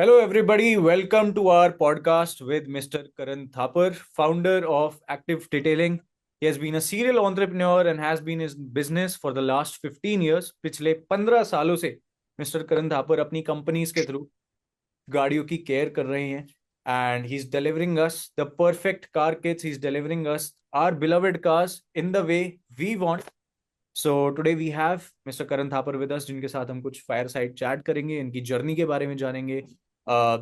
Hello, everybody. Welcome to our podcast with Mr. Karan Thapar, founder of Active Detailing. He has been a serial entrepreneur and has been in business for the last 15 years. पिछले 15 सालों से मिस्टर करण थापर अपनी कंपनीज के थ्रू गाड़ियों की केयर कर रहे हैं and he's delivering us the perfect car kits. He's delivering us our beloved cars in the way we want. So today we have Mr. Karan Thapar with us, जिनके साथ हम कुछ फायर साइड चैट करेंगे, इनकी जर्नी के बारे में जानेंगे,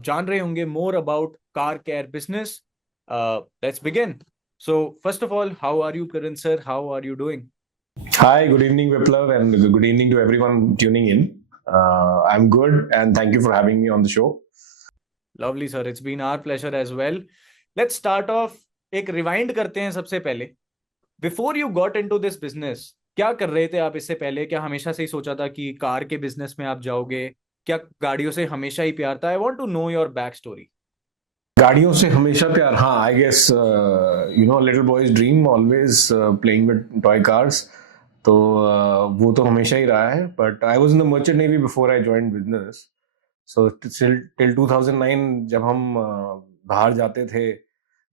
जान रहे होंगे more about car care business. Let's begin. So first of all, how are you, Karan sir? How are you doing? Hi, good evening, Viplav, and good evening to everyone tuning in. I'm good, and thank you for having me on the show. Lovely sir, it's been our pleasure as well. Let's start off. एक रिवाइंड करते हैं सबसे पहले. Before you got into this business, क्या कर रहे थे आप इससे पहले? क्या हमेशा से ही सोचा था कि कार के बिजनेस में आप जाओगे? क्या गाड़ियों से हमेशा ही प्यार था? I want to know your back story. गाड़ियों से हमेशा प्यार, हाँ, I guess little boys dream always playing with toy cars. तो वो तो हमेशा ही रहा है. But I was in the merchant navy before I joined business. So till 2009 जब हम बाहर जाते थे,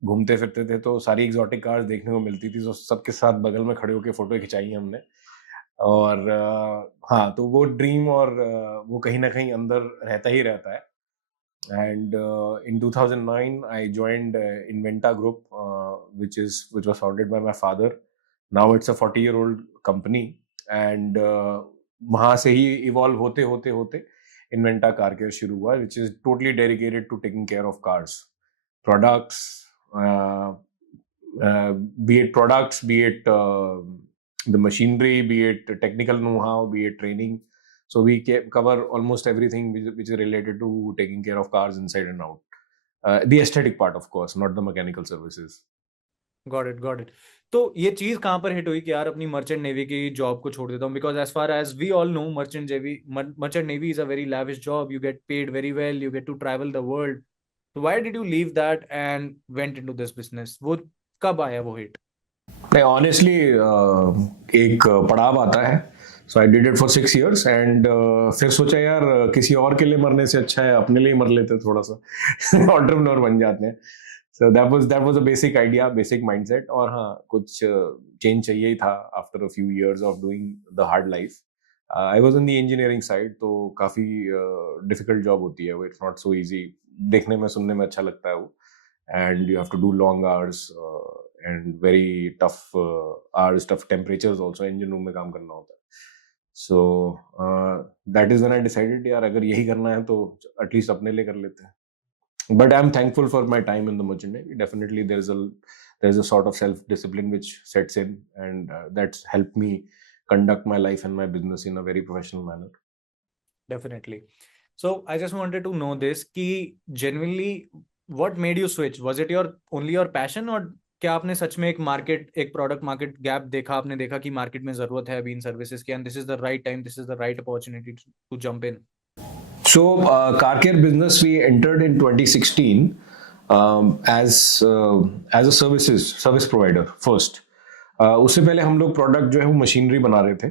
घूमते फिरते थे, तो सारी एग्जॉटिक कार्स देखने को मिलती थी. तो सबके साथ बगल में खड़े होकर फोटो खिंचाई हमने. और हाँ, तो वो ड्रीम और वो कहीं ना कहीं अंदर रहता ही रहता है. And in 2009 I joined Inventa Group, which was founded by my father. Now it's a 40-year-old company. And वहाँ से ही इवॉल्व होते होते होते इन्वेंटा कार केयर शुरू हुआ, which is totally dedicated to taking care of cars, products, uh, be it products, be it the machinery, be it technical know-how, be it training. So we cover almost everything which is related to taking care of cars inside and out. The aesthetic part, of course, not the mechanical services. Got it, got it. तो ये चीज कहाँ पर हिट हुई कि यार अपनी merchant navy की जॉब को छोड़ देता हूँ? Because as far as we all know, merchant navy is a very lavish job. You get paid very well, you get to travel the world. So why did you leave that and went into this business? वो कब आया वो हिट? नहीं, ऑनेस्टली एक पड़ाव आता है. So I did it for 6 years and फिर सोचा यार किसी और के लिए मरने से अच्छा है अपने लिए मर लेते, थोड़ा सा एंटरप्रेन्योर बन जाते हैं. So that was a basic idea, basic mindset. और हाँ, कुछ चेंज चाहिए ही था after a few years of doing the hard life. I was in the engineering side, तो काफी डिफिकल्ट जॉब होती है वो. It's not so easy. देखने में सुनने में अच्छा लगता है वो. And you have to do long hours and very tough hours, tough temperatures also. Engine room में काम करना होता है. So that is when I decided यार अगर यही करना है तो at least अपने लिए कर लेते हैं. But I'm thankful for my time in the merchant navy. Definitely there's a sort of self discipline which sets in, and that's helped me conduct my life and my business in a very professional manner. Definitely. So I just wanted to know this कि genuinely what made you switch? Was it your only your passion, और क्या आपने सच में एक product market gap देखा? आपने देखा कि मार्केट में जरूरत है अभी इन सर्विसेज की, and this is the right time, this is the right opportunity to jump in? So, car care business we entered in 2016 as a service provider first. उससे पहले हम लोग प्रोडक्ट जो है वो मशीनरी बना रहे थे,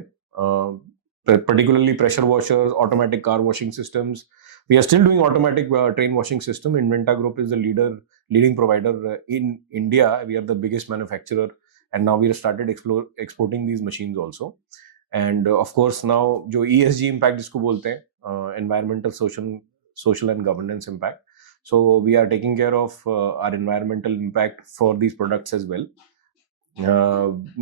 particularly pressure washers, automatic car washing systems. We are still doing automatic train washing system. Inventa Group is the leading provider in India. We are the biggest manufacturer, and now we have started exporting these machines also. And of course now जो ESG impact जिसको बोलते हैं, environmental, social and governance impact. So we are taking care of our environmental impact for these products as well.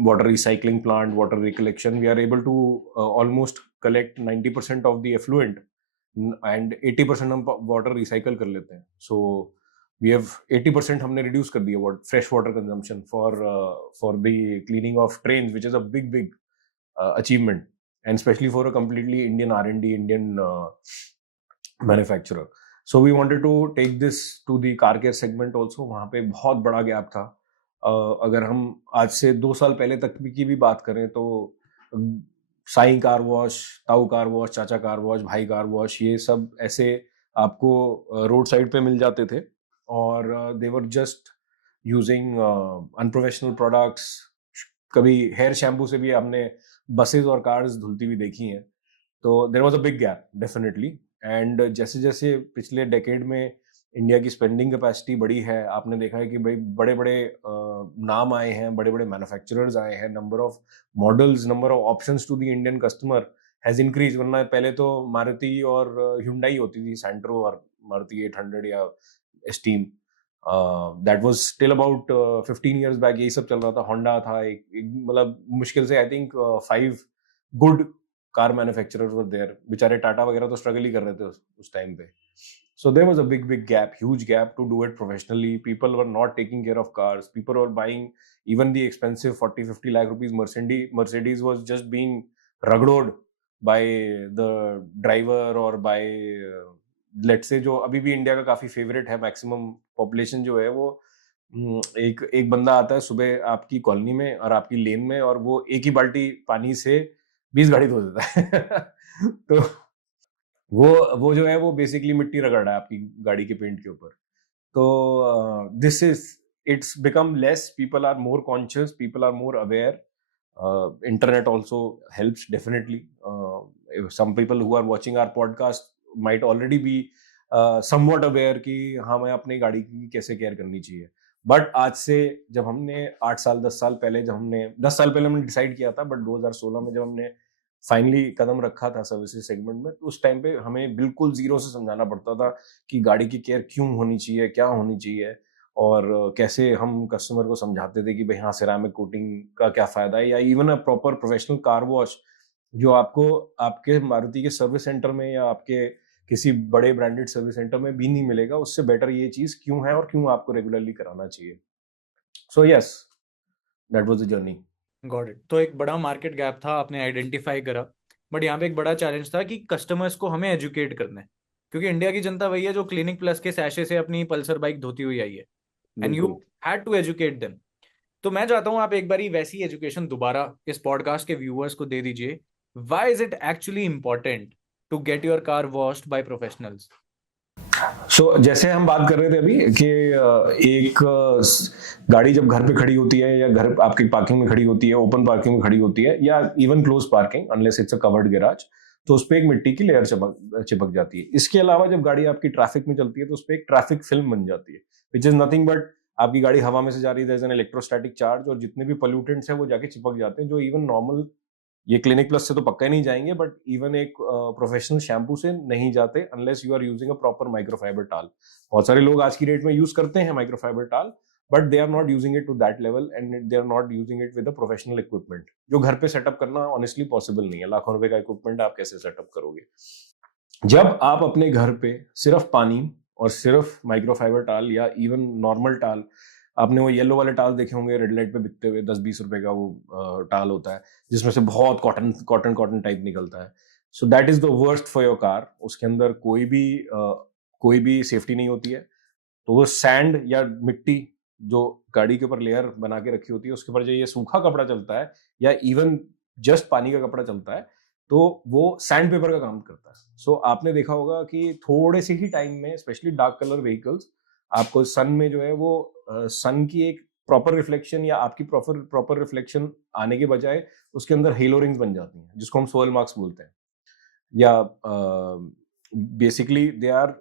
Water recycling plant, water recollection, we are able to almost collect 90% of the effluent and 80% हम water recycle कर लेते हैं. So we have 80% हमने reduce कर दिया fresh water consumption for the cleaning of trains, which is a big achievement, and especially for a completely Indian R&D, Indian manufacturer. So we wanted to take this to the car care segment also. वहाँ पे बहुत बड़ा गैप था. अगर हम आज से 2 साल पहले तक की भी बात करें तो साई कार वॉश, ताऊ कार वॉश, चाचा कार वॉश, भाई कार वॉश, ये सब ऐसे आपको रोड साइड पे मिल जाते थे. और they were just using unprofessional products. कभी हेयर शैम्पू से भी आपने बसेस और कार्स धुलती हुई देखी हैं. तो there was a big gap definitely. And जैसे जैसे पिछले डेकेड में इंडिया की स्पेंडिंग कैपेसिटी बढ़ी है, आपने देखा है कि भाई बड़े बड़े नाम आए हैं, बड़े बड़े मैन्युफैक्चरर्स आए हैं, number of models, number of options to the Indian customer has increase. वरना पहले तो मारुति और Hyundai होती थी, सैंट्रो और मारुति 800 या esteem, that was still about 15 years back यही सब चल रहा था। होंडा था, एक मतलब मुश्किल से I think 5 good car manufacturers were there. बेचारे टाटा वगैरह तो स्ट्रगल ही कर रहे थे उस टाइम पे। So there was a big gap, huge gap to do it professionally. People were not taking care of cars. People were buying even the expensive 40-50 lakh rupees Mercedes was just being ragdolled by the driver or by let's say जो अभी भी इंडिया का काफी फेवरेट है, maximum population जो है वो एक बंदा आता है सुबह आपकी कॉलोनी में और आपकी लेन में, और वो एक ही बाल्टी पानी से 20 गाड़ी धो देता है तो वो जो है वो बेसिकली मिट्टी रगड़ रहा है आपकी गाड़ी के पेंट के ऊपर। तो this is it's become less, people are more conscious, people are more aware. Internet also helps definitely. Some people who are watching our podcast might already be somewhat aware कि हाँ मैं अपनी गाड़ी की कैसे केयर करनी चाहिए। बट आज से जब हमने 8 साल 10 साल पहले हमने डिसाइड किया था, बट 2016 में जब हमने फाइनली कदम रखा था सर्विसेज सेगमेंट में, तो उस टाइम पे हमें बिल्कुल जीरो से समझाना पड़ता था कि गाड़ी की केयर क्यों होनी चाहिए, क्या होनी चाहिए, और कैसे हम कस्टमर को समझाते थे कि भाई हाँ सिरामिक कोटिंग का क्या फायदा है, या even a proper professional car wash जो आपको आपके मारुति के सर्विस सेंटर में या आपके किसी बड़े ब्रांडेड सर्विस सेंटर में भी नहीं मिलेगा। उससे बेटर ये चीज क्यों है और क्यों आपको रेगुलरली कराना चाहिए। So yes, that was the journey. Got it. तो एक बड़ा मार्केट गैप था, आपने आइडेंटिफाई करा, बट यहाँ पे एक बड़ा चैलेंज था कि कस्टमर्स को हमें एजुकेट करना है, क्योंकि इंडिया की जनता वही है जो क्लिनिक प्लस के सैशे से अपनी पल्सर बाइक धोती हुई आई है, एंड यू बिल्कुल। Had to educate them. तो मैं चाहता हूँ आप एक बारी वैसी एजुकेशन दोबारा इस पॉडकास्ट के व्यूअर्स को दे दीजिए। Why is it actually important to get your car washed by professionals? जैसे हम बात कर रहे थे अभी कि एक गाड़ी जब घर पे खड़ी होती है या घर आपकी पार्किंग में खड़ी होती है, ओपन पार्किंग में खड़ी होती है, या even close parking unless it's a covered garage, तो उस पर एक मिट्टी की लेयर चिपक जाती है। इसके अलावा जब गाड़ी आपकी ट्रैफिक में चलती है तो उस पर एक ट्रैफिक फिल्म बन जाती है, विच इज नथिंग बट आपकी गाड़ी हवा में से जा रही है, there is an electrostatic charge, और जितने भी पोल्यूटेंट्स हैं वो जाके चिपक जाते हैं, जो इवन नॉर्मल, ये क्लिनिक प्लस से तो पक्का ही नहीं जाएंगे, बट इवन एक प्रोफेशनल शैम्पू से नहीं जाते unless you are using a proper microfiber towel. बहुत सारे लोग आज की डेट में यूज करते हैं microfiber towel, but they are not using it to that level, and they are not using it with a professional equipment, जो घर पे सेटअप करना ऑनेस्टली पॉसिबल नहीं है। लाखों रुपए का इक्विपमेंट आप कैसे सेटअप करोगे? जब आप अपने घर पे सिर्फ पानी और सिर्फ माइक्रोफाइबर टाल या इवन नॉर्मल टाल, आपने वो येलो वाले टाल देखे होंगे रेड लाइट पे बिकते हुए, 10-20 रुपए का वो टाल होता है जिसमें से बहुत कॉटन कॉटन कॉटन टाइप निकलता है। So that is the worst for your car. उसके अंदर कोई भी सेफ्टी नहीं होती है। तो वो सैंड या मिट्टी जो गाड़ी के ऊपर लेयर बना के रखी होती है, उसके ऊपर जो ये सूखा कपड़ा चलता है या इवन जस्ट पानी का कपड़ा चलता है, तो वो सैंड पेपर का काम करता है। सो आपने देखा होगा कि थोड़े से ही टाइम में, स्पेशली डार्क कलर व्हीकल्स, आपको सन में जो है वो सन की एक प्रॉपर रिफ्लेक्शन या आपकी प्रॉपर रिफ्लेक्शन आने के बजाय उसके अंदर हेलो रिंग्स बन जाती हैं, जिसको हम सोयल मार्क्स बोलते हैं, या basically they are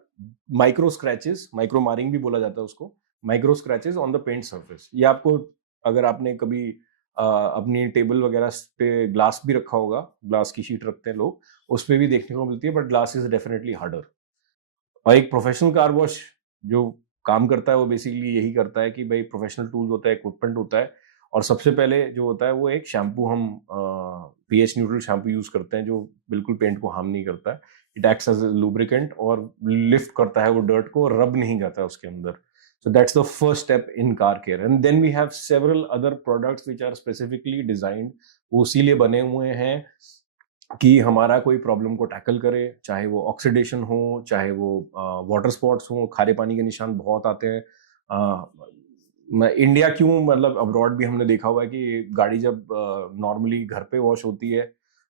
micro scratches, micro marring भी बोला जाता है उसको, micro scratches on the paint surface. ये आपको, अगर आपने कभी अपनी टेबल वगैरह पे ग्लास भी रखा होगा, ग्लास की शीट रखते हैं लोग, उस पर भी देखने को मिलती है, but glass is definitely harder. और एक प्रोफेशनल कार वॉश जो काम करता है वो बेसिकली यही करता है कि भाई प्रोफेशनल टूल्स होता है, इक्विपमेंट होता है, और सबसे पहले जो होता है वो एक शैम्पू, हम पीएच न्यूट्रल शैम्पू यूज करते हैं जो बिल्कुल पेंट को हार्म नहीं करता है। इट एक्ट्स एज लुब्रिकेंट और लिफ्ट करता है वो डर्ट को, और रब नहीं जाता है उसके अंदर। So that's the first step in car care, and then we have several other products which are specifically designed, वो इसीलिए बने हुए हैं कि हमारा कोई प्रॉब्लम को टैकल करे, चाहे वो ऑक्सीडेशन हो, चाहे वो वाटर स्पॉट्स हो, खारे पानी के निशान बहुत आते हैं। इंडिया क्यों, मतलब अब्रॉड भी हमने देखा हुआ है कि गाड़ी जब नॉर्मली घर पे वॉश होती है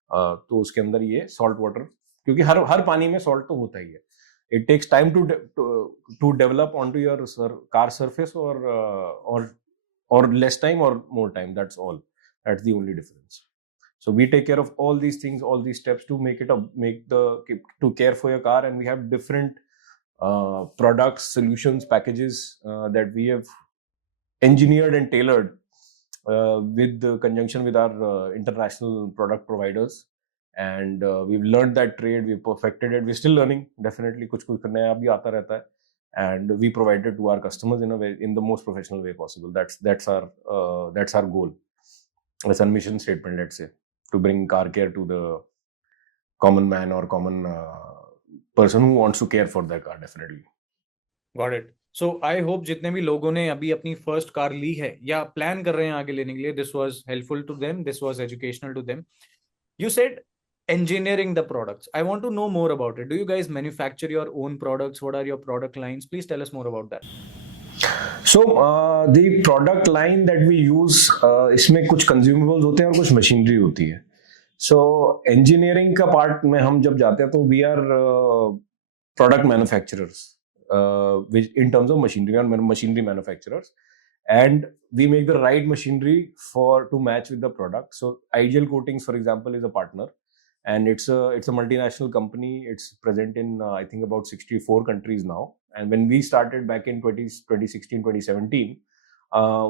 तो उसके अंदर ये सॉल्ट वाटर, क्योंकि हर पानी में सॉल्ट तो होता ही है, it takes time to develop onto your car surface, or less time or more time, that's all, that's the only difference. So we take care of all these things, all these steps to to care for your car, and we have different products, solutions, packages that we have engineered and tailored with the conjunction with our international product providers. And we've learned that trade, we've perfected it, we're still learning, definitely कुछ नया भी आता रहता है, and we provide it to our customers in the most professional way possible. That's our goal. That's our mission statement, let's say, to bring car care to the common man or common person who wants to care for their car, definitely. Got it. So I hope जितने भी लोगों ने अभी अपनी first car ली है या प्लान कर रहे हैं आगे लेने के लिए, this was helpful to them, this was educational to them. You said engineering the products. I want to know more about it. Do you guys manufacture your own products? What are your product lines? Please tell us more about that. So the product line that we use, इसमें कुछ consumables होते हैं और कुछ machinery होती है. So engineering का part में हम जब जाते हैं तो we are product manufacturers, which in terms of machinery, and machinery manufacturers, and we make the right machinery to match with the product. So Ideal Coatings, for example, is a partner, and it's a multinational company. It's present in I think about 64 countries now. And when we started back in 2016 2017,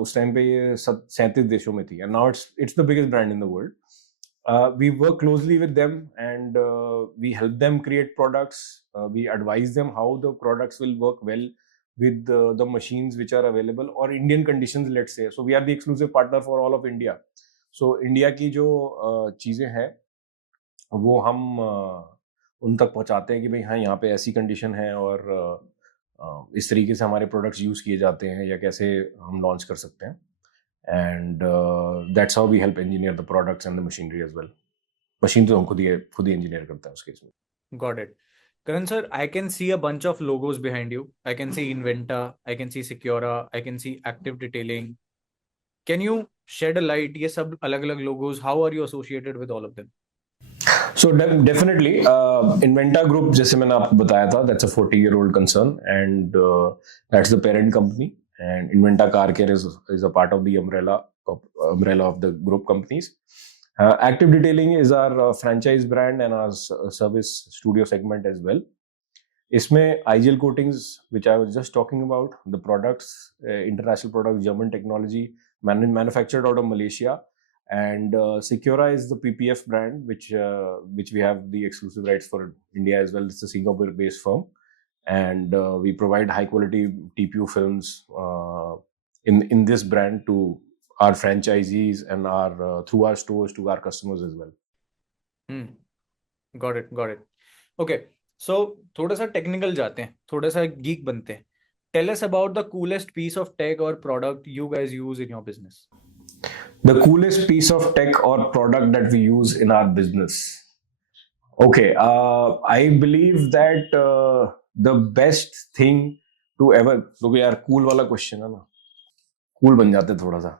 उस टाइम पे ये 37 देशों में थी, and now it's the biggest brand in the world. We work closely with them, and we help them create products. We advise them how the products will work well with the machines which are available or Indian conditions, let's say. So we are the exclusive partner for all of India. So India की जो चीजें हैं वो हम उन तक पहुंचाते हैं कि भाई हाँ यहाँ पे ऐसी कंडीशन है और इस तरीके से हमारे प्रोडक्ट्स यूज किए जाते हैं या कैसे हम लॉन्च कर सकते हैं. And that's how we help engineer the products and the machinery as well. Machine तो हम खुद ही engineer करते हैं उस केस में. Got it. Karan sir, I can see a bunch of logos behind you. I can see Inventa, I can see Secura, I can see Active Detailing. Can you shed a light? ये सब अलग-अलग logos. How are you associated with all of them? So definitely, Inventa Group, जैसे मैंने आपको बताया था, that's a 40-year-old concern, and that's the parent company. And Inventa Car Care is a part of the umbrella of the group companies. Active Detailing is our franchise brand and our service studio segment as well. इसमें Ideal Coatings, which I was just talking about, the products, international products, German technology, manufactured out of Malaysia. And Secura is the PPF brand, which we have the exclusive rights for India as well. It's a Singapore-based firm. And we provide high quality TPU films in this brand to our franchisees and through our stores to our customers as well. Got it. Okay, so थोड़ा सा technical जाते हैं, थोड़ा सा geek बनते हैं. Tell us about the coolest piece of tech or product you guys use in your business. The coolest piece of tech or product that we use in our business. Okay, I believe that the best thing to ever, क्योंकि यार cool वाला question है ना, cool बन जाते थोड़ा सा.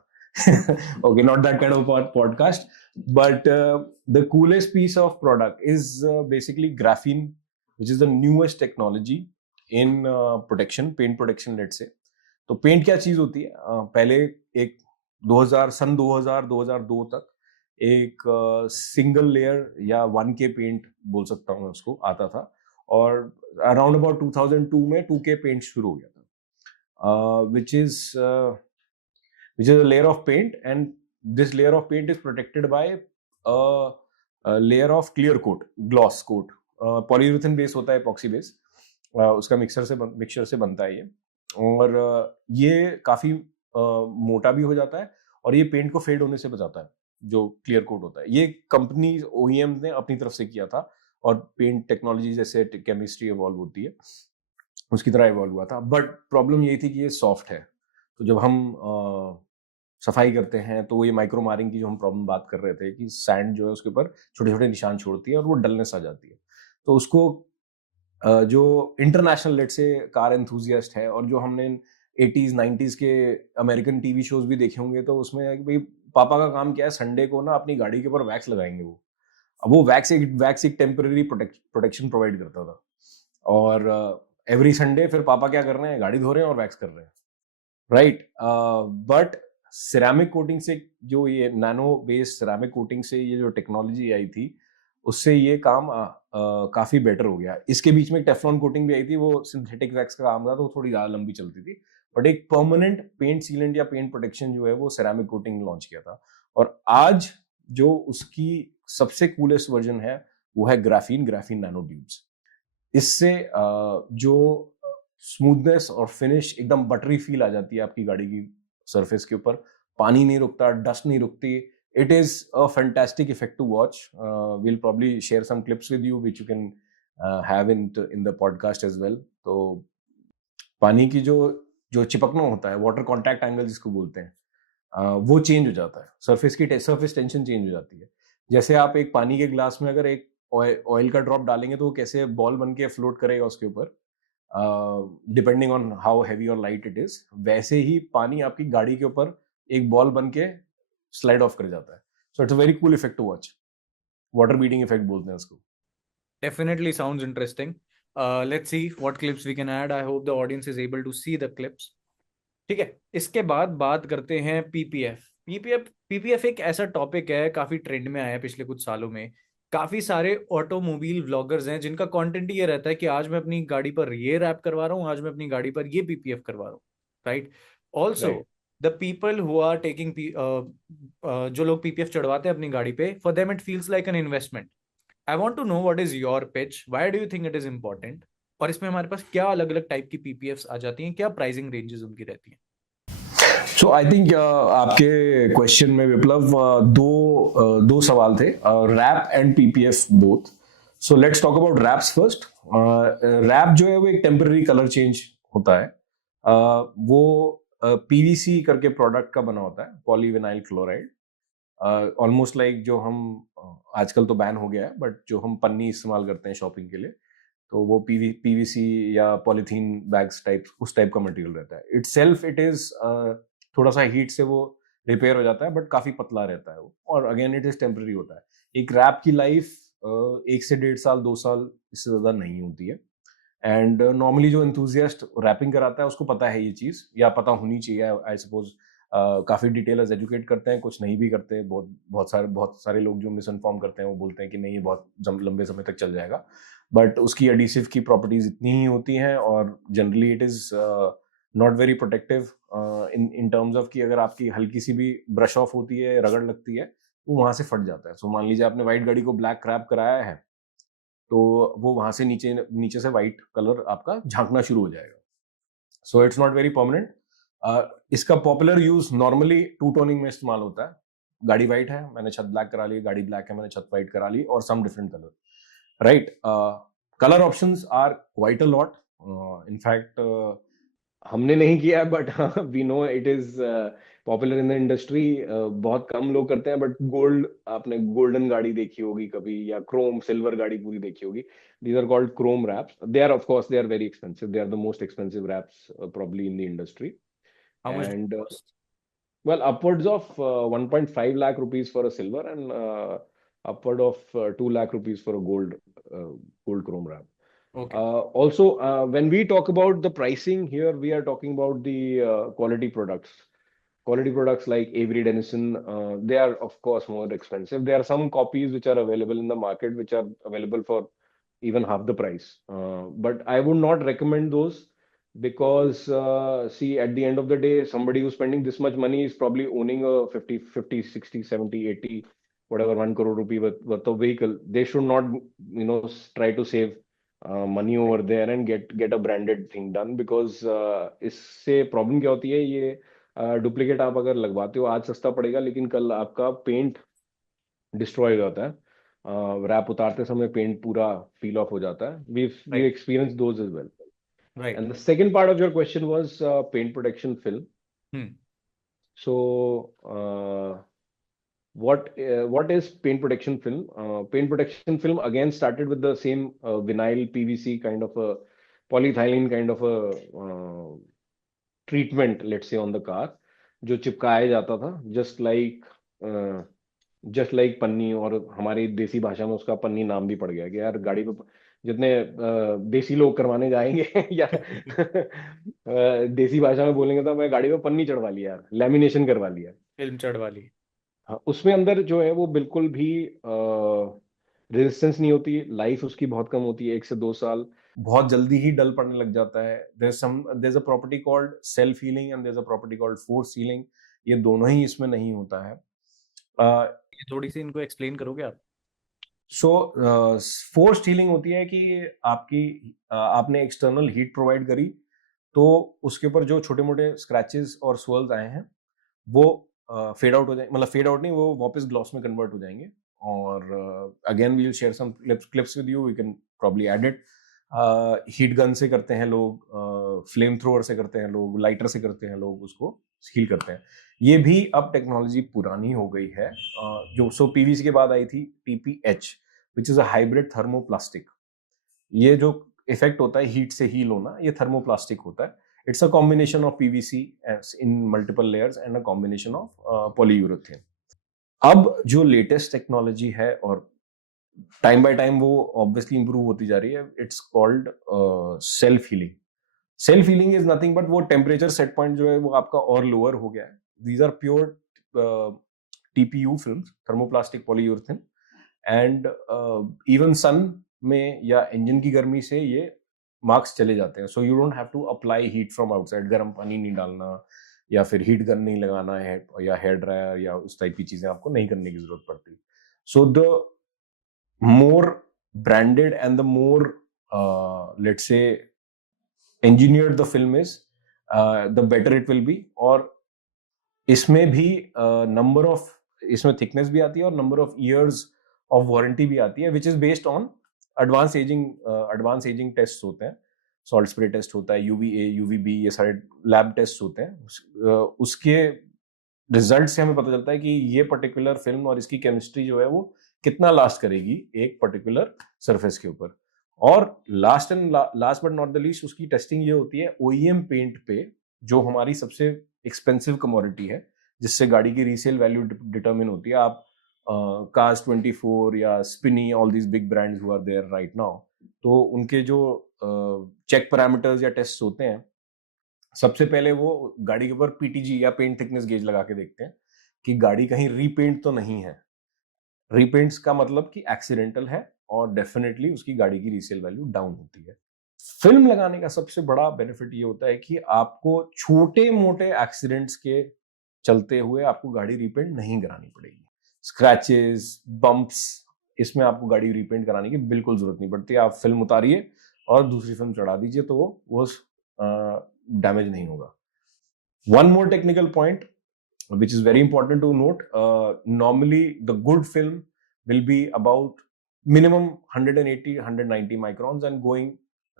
Okay, not that kind of podcast, but the coolest piece of product is basically graphene, which is the newest technology in paint protection, let's say. तो paint क्या चीज होती है? पहले एक 2002 तक एक सिंगल लेयर या 1K पेंट बोल सकता हूँ मैं उसको, आता था, और अराउंड अबाउट 2002 में 2K पेंट शुरू हो गया था, which is a layer of paint, and this layer of paint is protected by a layer of clear coat, gloss coat. Polyurethane base होता है, epoxy बेस, उसका मिक्सचर से बनता है ये, और ये काफी मोटा भी हो जाता है और ये पेंट को फेड होने से बचाता है, जो क्लियर कोट होता है. ये कंपनी OEM ने अपनी तरफ से किया था, और पेंट टेक्नोलॉजी जैसे केमिस्ट्री इवॉल्व होती है उसकी तरह इवॉल्व हुआ था. बट प्रॉब्लम ये थी कि ये सॉफ्ट है, तो जब हम सफाई करते हैं तो ये माइक्रो मारिंग की जो हम प्रॉब्लम बात कर रहे थे कि सैंड जो है उसके ऊपर छोटे छोटे निशान छोड़ती है और वो डलनेस आ जाती है, तो उसको जो इंटरनेशनल लेट से कार एंथुजियास्ट है, और जो हमने 80s 90s के अमेरिकन टीवी शोज भी देखे होंगे, तो उसमें है कि भाई पापा का काम क्या है, संडे को ना अपनी गाड़ी के ऊपर वैक्स लगाएंगे वो. अब वो वैक्स एक टेम्पररी प्रोटेक्शन प्रोवाइड करता था, और एवरी संडे फिर पापा क्या कर रहे हैं, गाड़ी धो रहे हैं और वैक्स कर रहे हैं, राइट. बट सिरेमिक कोटिंग से, जो ये नैनो बेस्ड सिरेमिक कोटिंग से ये जो टेक्नोलॉजी आई थी, उससे ये काम काफी बेटर हो गया। इसके बीच में टेफ्लॉन कोटिंग भी आई थी, वो सिंथेटिक वैक्स का काम था, तो वो थोड़ी ज्यादा लंबी चलती थी। बट एक परमानेंट पेंट सीलेंट या पेंट प्रोटेक्शन जो है वो सिरेमिक कोटिंग लॉन्च किया था। और आज जो उसकी सबसे कूलेस्ट वर्जन है वो है ग्राफीन नैनो ट्यूब्स। इससे जो स्मूथनेस और फिनिश, एकदम बटरी फील आ जाती है आपकी गाड़ी की सरफेस के ऊपर। पानी नहीं रुकता, डस्ट नहीं रुकती। It is a fantastic effect to watch. We'll probably share some clips with you, which you can have in the podcast as well. तो पानी की जो जो चिपकना होता है, वाटर कॉन्टैक्ट एंगल जिसको बोलते हैं, वो चेंज हो जाता है। सरफेस टेंशन चेंज हो जाती है। जैसे आप एक पानी के ग्लास में अगर एक ऑयल का ड्रॉप डालेंगे तो वो कैसे बॉल बन के फ्लोट करेगा उसके ऊपर, डिपेंडिंग ऑन हाउ हैवी और लाइट इट इज, वैसे ही पानी आपकी गाड़ी के ऊपर एक बॉल बन के स्लाइड ऑफ कर जाता है। So it's a very cool effect to watch. Water beating effect बोलते हैं उसको। Definitely sounds interesting. Let's see what clips we can add. I hope the audience is able to see the clips. ठीक है, इसके बाद बात करते हैं पीपीएफ। पीपीएफ एक ऐसा टॉपिक है, काफी ट्रेंड में आया है पिछले कुछ सालों में। काफी सारे ऑटोमोबाइल व्लॉगर्स हैं जिनका कंटेंट ये रहता है कि आज मैं अपनी गाड़ी पर ये रैप करवा रहा हूँ, आज मैं अपनी गाड़ी पर ये पीपीएफ करवा रहा हूँ, right. Also the people who are taking, जो लोग पीपीएफ चढ़वाते हैं अपनी गाड़ी पे, for them it feels like an investment. I want to know what is your pitch, why do you think it is important, और इसमें हमारे पास क्या अलग अलग टाइप की पीपीएफ आ जाती हैं, क्या प्राइसिंग रेंजेस उनकी रहती हैं। सो आई थिंक आपके क्वेश्चन में विप्लव दो सवाल थे, wrap and PPF both. So let's talk about wraps first. Wrap जो है वो एक टेम्पररी कलर चेंज होता है। वो पीवीसी करके प्रोडक्ट का बना होता है, पॉलीविनाइल क्लोराइड। ऑलमोस्ट लाइक जो हम आजकल तो बैन हो गया है, बट जो हम पन्नी इस्तेमाल करते हैं शॉपिंग के लिए, तो वो पीवीसी या पॉलीथीन बैग्स टाइप, उस टाइप का मटेरियल रहता है। इट इज थोड़ा सा हीट से वो रिपेयर हो जाता है, बट काफी पतला रहता है वो, और अगेन इट इज टेम्पररी होता है। एक रैप की लाइफ 1 से 1.5 साल 2 साल इससे ज्यादा नहीं होती है। एंड नॉर्मली जो एंथुजियास्ट रैपिंग कराता है उसको पता है ये चीज, या पता होनी चाहिए आई सपोज। काफी डिटेलर्स एजुकेट करते हैं, कुछ नहीं भी करते। बहुत सारे लोग जो मिस इन्फॉर्म करते हैं वो बोलते हैं कि नहीं ये बहुत लंबे समय तक चल जाएगा, बट उसकी एडिसिव की प्रॉपर्टीज इतनी ही होती हैं, और generally it is not very protective in terms of कि अगर आपकी हल्की सी भी ब्रश ऑफ होती है, रगड़ लगती है, वो वहां से फट जाता है। सो मान लीजिए आपने व्हाइट गाड़ी को ब्लैक क्रैप कराया है, तो वो वहां से नीचे से व्हाइट कलर आपका झांकना शुरू हो जाएगा। So it's not very permanent. इसका popular use normally two toning में इस्तेमाल होता है। गाड़ी व्हाइट है, मैंने छत ब्लैक करा ली, गाड़ी ब्लैक है, मैंने छत व्हाइट करा ली, और some different colour, right. Colour options are quite a lot. In fact हमने नहीं किया, but we know it is popular in the industry. बहुत कम लोग करते हैं, बट गोल्ड, आपने गोल्डन गाड़ी देखी होगी कभी, या क्रोम सिल्वर गाड़ी पूरी देखी होगी। These are called chrome wraps. Of course, they are very expensive. They are the most expensive wraps probably in the industry. How much does And it cost? well, upwards of 1.5 lakh rupees for a silver, and upward of 2 lakh rupees for a gold chrome wrap. Okay. Also, when we talk about the pricing here, we are talking about the quality products. Quality products like Avery Dennison, they are of course more expensive. There are some copies which are available in the market which are available for even half the price. But I would not recommend those, because see, at the end of the day, somebody who's spending this much money is probably owning a 50, 60, 70, 80, whatever, 1 crore rupee worth of vehicle. They should not, try to save money over there and get a branded thing done, because इससे प्रॉब्लम क्या होती है, ये डुप्लीकेट आप अगर लगवाते हो, आज सस्ता पड़ेगा लेकिन कल आपका पेंट डिस्ट्रॉय हो जाता है। रैप उतारते समय पेंट पूरा पील ऑफ हो जाता है। We Right. Experience those as well. Right. And the second part of your question was paint protection film. Hmm. So what is paint protection film? Paint protection film again started with the same vinyl PVC kind of a polyethylene kind of a treatment, let's say, on the car, जो चिपकाया जाता था, just like पन्नी। और हमारी देसी भाषा में उसका पन्नी नाम भी पड़ गया कि यार गाड़ी पे जितने देसी लोग करवाने जाएंगे या देसी भाषा में बोलेंगे तो मैं गाड़ी में पन्नी चढ़वा लिया यार, लैमिनेशन करवा लिया। फिल्म चढ़वा ली। हाँ, उसमें अंदर जो है वो बिल्कुल भी रेजिस्टेंस नहीं होती, लाइफ उसकी बहुत कम होती है, 1 से 2 साल। बहुत जल्दी ही डल पड़ने लग जाता है। there's a property called self healing and there's a property called force healing। ये दोनों ही इसमें नहीं होता है। ये थोड़ी सी इनको एक्सप्लेन करोगे आप? सो फोर्स हीलिंग होती है कि आपने एक्सटर्नल हीट प्रोवाइड करी, तो उसके ऊपर जो छोटे मोटे स्क्रैचेस और स्वर्ल्स आए हैं वो फेड आउट हो जाएंगे, मतलब फेड आउट नहीं, वो वापस ग्लॉस में कन्वर्ट हो जाएंगे। और again we will share some clips with you, we can probably add it. Heat gun से करते हैं लोग, फ्लेम थ्रोअर से करते हैं लोग, लाइटर से करते हैं लोग, उसको हील करते हैं। ये भी अब टेक्नोलॉजी पुरानी हो गई है। जो पीवीसी के बाद आई थी TPH, which is a hybrid thermoplastic. ये जो इफेक्ट होता है हीट से हील होना, ये थर्मोप्लास्टिक होता है। It's a combination of PVC in multiple layers and a combination of polyurethane। अब जो लेटेस्ट टेक्नोलॉजी है और टाइम बाय टाइम वो ऑब्वियसली इंप्रूव होती जा रही है, it's called self healing. Self healing is nothing but वो टेम्परेचर सेट पॉइंट जो है वो आपका और लोअर हो गया है। These are pure TPU films, thermoplastic polyurethane. And even sun में या इंजन की गर्मी से ये मार्क्स चले जाते हैं। So you don't have to apply heat from outside, गर्म पानी नहीं डालना या फिर हीट गन नहीं लगाना है या हेयर ड्रायर या उस टाइप की चीजें आपको नहीं करने की जरूरत पड़ती। So the more branded and the more let's say engineered the film is, the better it will be। और इसमें भी नंबर ऑफ, इसमें थिकनेस भी आती है और number of years of warranty भी आती है, which is based on advance ageing test होते हैं। सॉल्ट स्प्रे टेस्ट होता है, यूवीए यूवीबी, ये सारे लैब टेस्ट होते हैं। उसके रिजल्ट से हमें पता चलता है कि ये पर्टिकुलर फिल्म और इसकी केमिस्ट्री जो है वो कितना लास्ट करेगी एक पर्टिकुलर सरफेस के ऊपर। और last but not the least, उसकी टेस्टिंग ये होती है ओईएम पेंट पे, जो हमारी सबसे एक्सपेंसिव कमोडिटी है, जिससे गाड़ी की रीसेल वैल्यू डिटरमिन होती है। आप कार्स 24 या Spinny, all these big brands who are there right now, तो उनके जो चेक पैरामीटर्स या टेस्ट होते हैं, सबसे पहले वो गाड़ी के ऊपर पीटीजी या पेंट थिकनेस गेज लगा के देखते हैं कि गाड़ी कहीं रीपेंट तो नहीं है। रीपेंट्स का मतलब कि एक्सीडेंटल है और डेफिनेटली उसकी गाड़ी की रीसेल वैल्यू डाउन होती है। फिल्म लगाने का सबसे बड़ा बेनिफिट ये होता है कि आपको छोटे मोटे एक्सीडेंट्स के चलते हुए आपको गाड़ी रीपेंट नहीं करानी पड़ेगी। स्क्रैचेस, बम्प्स, इसमें आपको गाड़ी रीपेंट कराने की बिल्कुल जरूरत नहीं पड़ती। आप फिल्म उतारिए और दूसरी फिल्म चढ़ा दीजिए, तो वो डैमेज नहीं होगा। One more technical point which is very important to note, normally the good film will be about minimum 180-190 microns and going,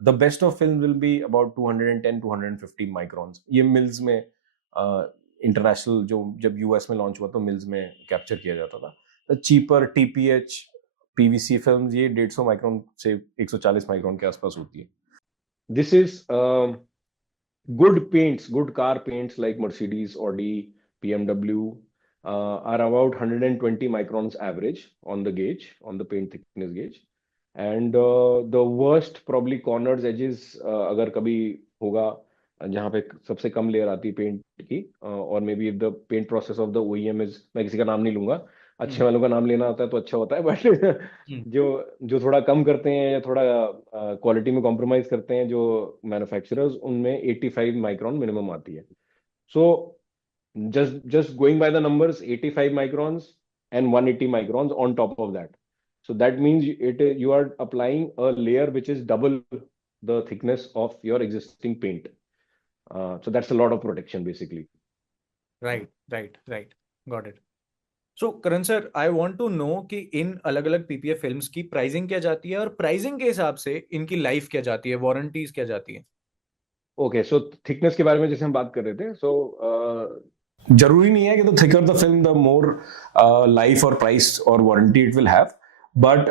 the best of film will be about 210-250 microns। ये मिल्स में इंटरनेशनल जब यूएस में लॉन्च हुआ तो मिल्स में कैप्चर किया जाता था। तो चीपर टीपीएच पीवीसी फिल्म्स ये 150 माइक्रोन से 140 माइक्रोन के आसपास होती है। This is good paints, good car paints like Mercedes, Audi, BMW are about 120 microns average on the gauge, on the paint thickness gauge। And the worst probably corners, edges, अगर कभी होगा जहाँ पे सबसे कम लेयर आती है पेंट की, और maybe the paint process of the OEM is, मैं किसी का नाम नहीं लूंगा, अच्छे वालों का नाम लेना होता है तो अच्छा होता है, बट जो थोड़ा कम करते हैं या थोड़ा क्वालिटी में कॉम्प्रोमाइज करते हैं जो मैन्युफैक्चरर्स, उनमें 85 माइक्रॉन मिनिमम आती है। सो just going by the numbers, 85 microns and 180 microns on top of that, so that means you are applying a layer which is double the thickness of your existing paint। So that's a lot of protection basically। right, got it। So Karan sir, I want to know कि इन अलग अलग PPF films की प्राइसिंग क्या जाती है और प्राइसिंग के हिसाब से इनकी लाइफ क्या जाती है, वारंटीज क्या जाती है? ओके, सो थिकनेस के बारे में जैसे हम बात कर रहे थे, जरूरी नहीं है कि the thicker the film the more life और प्राइस और warranty it will have, but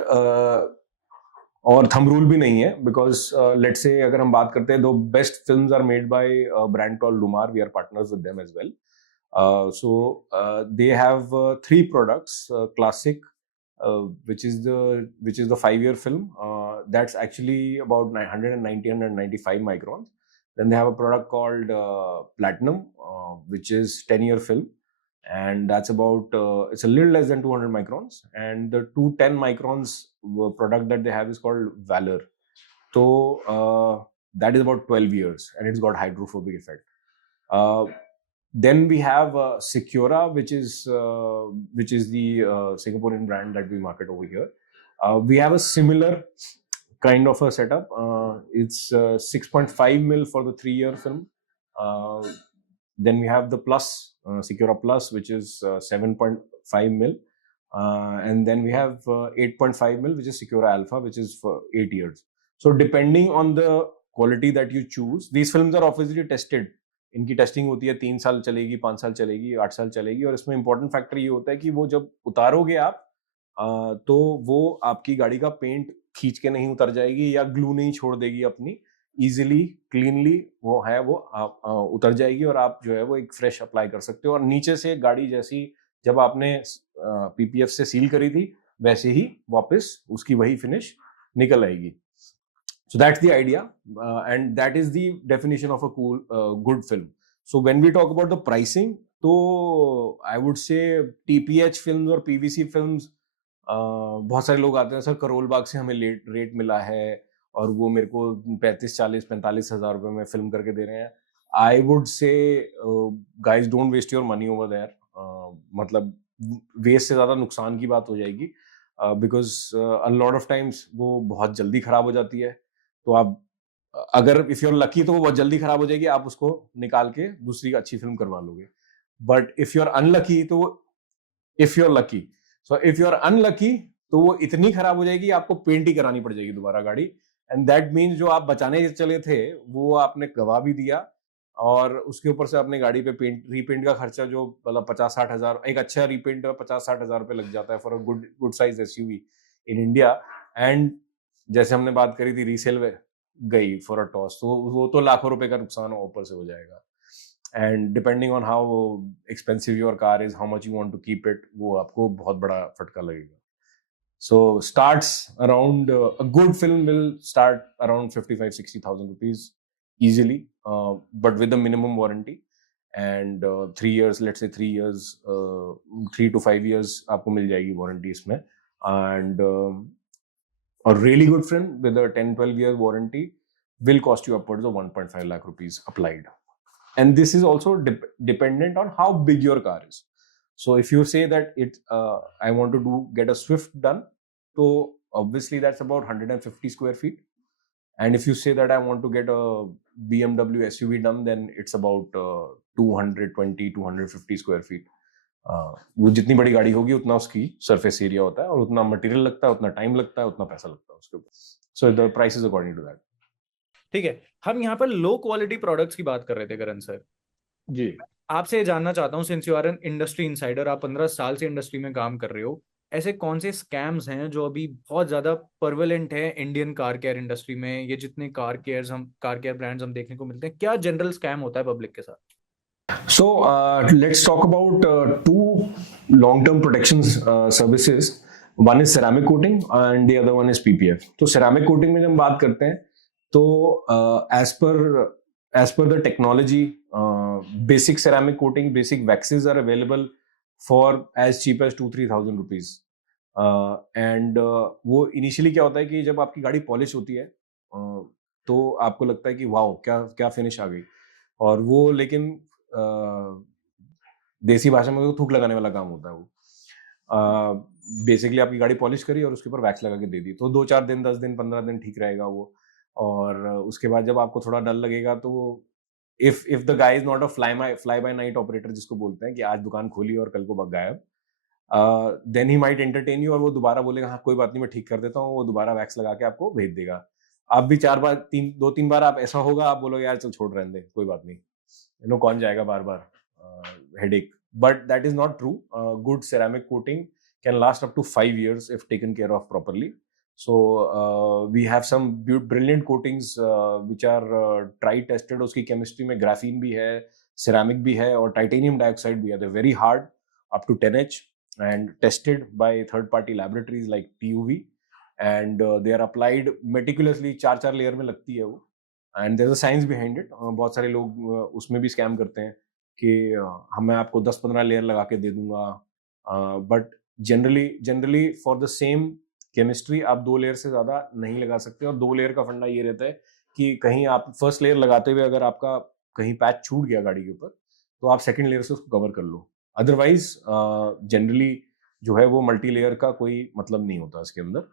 और थंब रूल भी नहीं है, बिकॉज लेट्स से अगर हम बात करते हैं, दो best films are made by brand called Lumar, we are partners with them as well. So they have 3 products, classic, which is the 5-year film. That's actually about 195 microns. Then they have a product called Platinum, which is 10-year film, and that's about it's a little less than 200 microns. And the 210 microns product that they have is called Valor. So that is about 12 years, and it's got hydrophobic effect. Then we have Secura, which is the Singaporean brand that we market over here. We have a similar kind of a setup. It's 6.5 mil for the 3-year film. Then we have the Plus, Secura Plus, which is 7.5 mil. And then we have 8.5 mil, which is Secura Alpha, which is for 8 years. So depending on the quality that you choose, these films are obviously tested. इनकी टेस्टिंग होती है 3 साल चलेगी, 5 साल चलेगी, 8 साल चलेगी. और इसमें इंपॉर्टेंट फैक्टर ये होता है कि वो जब उतारोगे आप तो वो आपकी गाड़ी का पेंट खींच के नहीं उतर जाएगी या ग्लू नहीं छोड़ देगी अपनी. इजीली क्लीनली वो उतर जाएगी और आप जो है वो एक फ्रेश अप्लाई कर सकते हो. और नीचे से गाड़ी जैसी जब आपने पीपीएफ से सील करी थी वैसे ही वापस उसकी वही फिनिश निकल आएगी. So that's the idea, and that is the definition of a cool, good film. So when we talk about the pricing, तो I would say TPH films और PVC films, बहुत सारे लोग आते हैं सर करोल बाग से हमें रेट मिला है और वो मेरे को 35, 40, 45 हज़ार रुपए में फिल्म करके दे रहे हैं. I would say guys don't waste your money over there. मतलब वेस्ट से ज़्यादा नुकसान की बात हो जाएगी, because a lot of times वो बहुत जल्दी खराब हो जाती है. तो आप अगर इफ यू आर लकी तो वो बहुत जल्दी खराब हो जाएगी, आप उसको निकाल के दूसरी अच्छी फिल्म करवा लोगे. But if you are unlucky तो इफ यू आर अनलकी तो वो इतनी खराब हो जाएगी आपको पेंट ही करानी पड़ जाएगी दोबारा गाड़ी. एंड दैट मीन्स जो आप बचाने चले थे वो आपने गवा भी दिया, और उसके ऊपर से अपने गाड़ी पे रीपेंट का खर्चा जो मतलब 50-60 हजार, एक अच्छा रीपेंट 50-60 हजार रुपए लग जाता है for a good size SUV in India. And जैसे हमने बात करी थी रीसेल गई फॉर अ टॉस, तो वो तो लाखों रुपए का नुकसान ऊपर से हो जाएगा. And depending on how expensive your car is, how much you want to keep it, वो आपको बहुत बड़ा फटका लगेगा. So starts around a good film will start around 55-60,000 rupees easily, but with a minimum warranty. And 3 years, let's say 3 years, 3 to 5 years आपको मिल जाएगी warranty इसमें. And a really good film with a 10-12 year warranty will cost you upwards of 1.5 lakh rupees applied. And this is also dependent on how big your car is. So if you say that I want to get a Swift done, so obviously that's about 150 square feet. And if you say that I want to get a BMW SUV done, then it's about 220-250 square feet. वो जितनी बड़ी गाड़ी होगी उतना उसकी surface area होता है और उतना मटेरियल लगता है, उतना टाइम लगता है, उतना पैसा लगता है उसके ऊपर. So the price is according to that. ठीक है, हम यहाँ पर लो क्वालिटी प्रोडक्ट्स की बात कर रहे थे करण सर जी. आपसे ये जानना चाहता हूँ, since you are an industry insider, आप 15 साल से इंडस्ट्री में काम कर रहे हो, ऐसे कौन से स्कैम्स हैं जो अभी बहुत ज्यादा परवेलेंट है इंडियन कार केयर इंडस्ट्री में? ये जितने कार केयर ब्रांड्स हम देखने को मिलते हैं, क्या जनरल स्कैम होता है पब्लिक के साथ? So let's talk about 2 long-term protection services. One is ceramic coating and the other one is PPF. तो ceramic coating में जब हम बात करते हैं तो as per the technology, basic ceramic coating, basic waxes are available for as cheap as 2-3,000 rupees. And वो initially क्या होता है कि जब आपकी गाड़ी पॉलिश होती है तो आपको लगता है कि वाओ क्या फिनिश आ गई, और वो लेकिन देसी भाषा में तो थूक लगाने वाला काम होता है वो. बेसिकली आपकी गाड़ी पॉलिश करी और उसके ऊपर वैक्स लगा के दे दी, तो 2-4 दिन, 10 दिन, 15 दिन ठीक रहेगा वो. और उसके बाद जब आपको थोड़ा डर लगेगा तो if the guy is not a fly bye night operator, जिसको बोलते हैं कि आज दुकान खोली और कल को गायब, then he might entertain you, और वो दोबारा बोलेगा हाँ कोई बात नहीं मैं ठीक कर देता हूँ, वो दोबारा वैक्स लगा के आपको भेज देगा. आप भी 2-3 बार आप ऐसा होगा, आप बोलोगे यार चल छोड़ रहने दे, कोई बात नहीं, कौन जाएगा बार headache. But that is not true. Good ceramic coating can last up to 5 years if taken care of properly. So we have some brilliant coatings which are tried tested. उसकी chemistry में graphene भी है, ceramic भी है और titanium dioxide भी है. They're very hard, up to 10H, and tested by third party laboratories like TUV, and they are applied meticulously. 4 लेयर में लगती है वो, and there's a science behind it. बहुत सारे लोग उसमें भी स्कैम करते हैं कि मैं आपको 10-15 लेयर लगा के दे दूंगा, but generally for the same chemistry आप 2 लेयर से ज्यादा नहीं लगा सकते, और 2 लेयर का फंडा ये रहता है कि कहीं आप फर्स्ट लेयर लगाते हुए अगर आपका कहीं पैच छूट गया गाड़ी के ऊपर, तो आप सेकंड लेयर से उसको कवर कर लो। अदरवाइज जनरली जो है वो मल्टी लेयर का कोई मतलब नहीं होता इसके अंदर।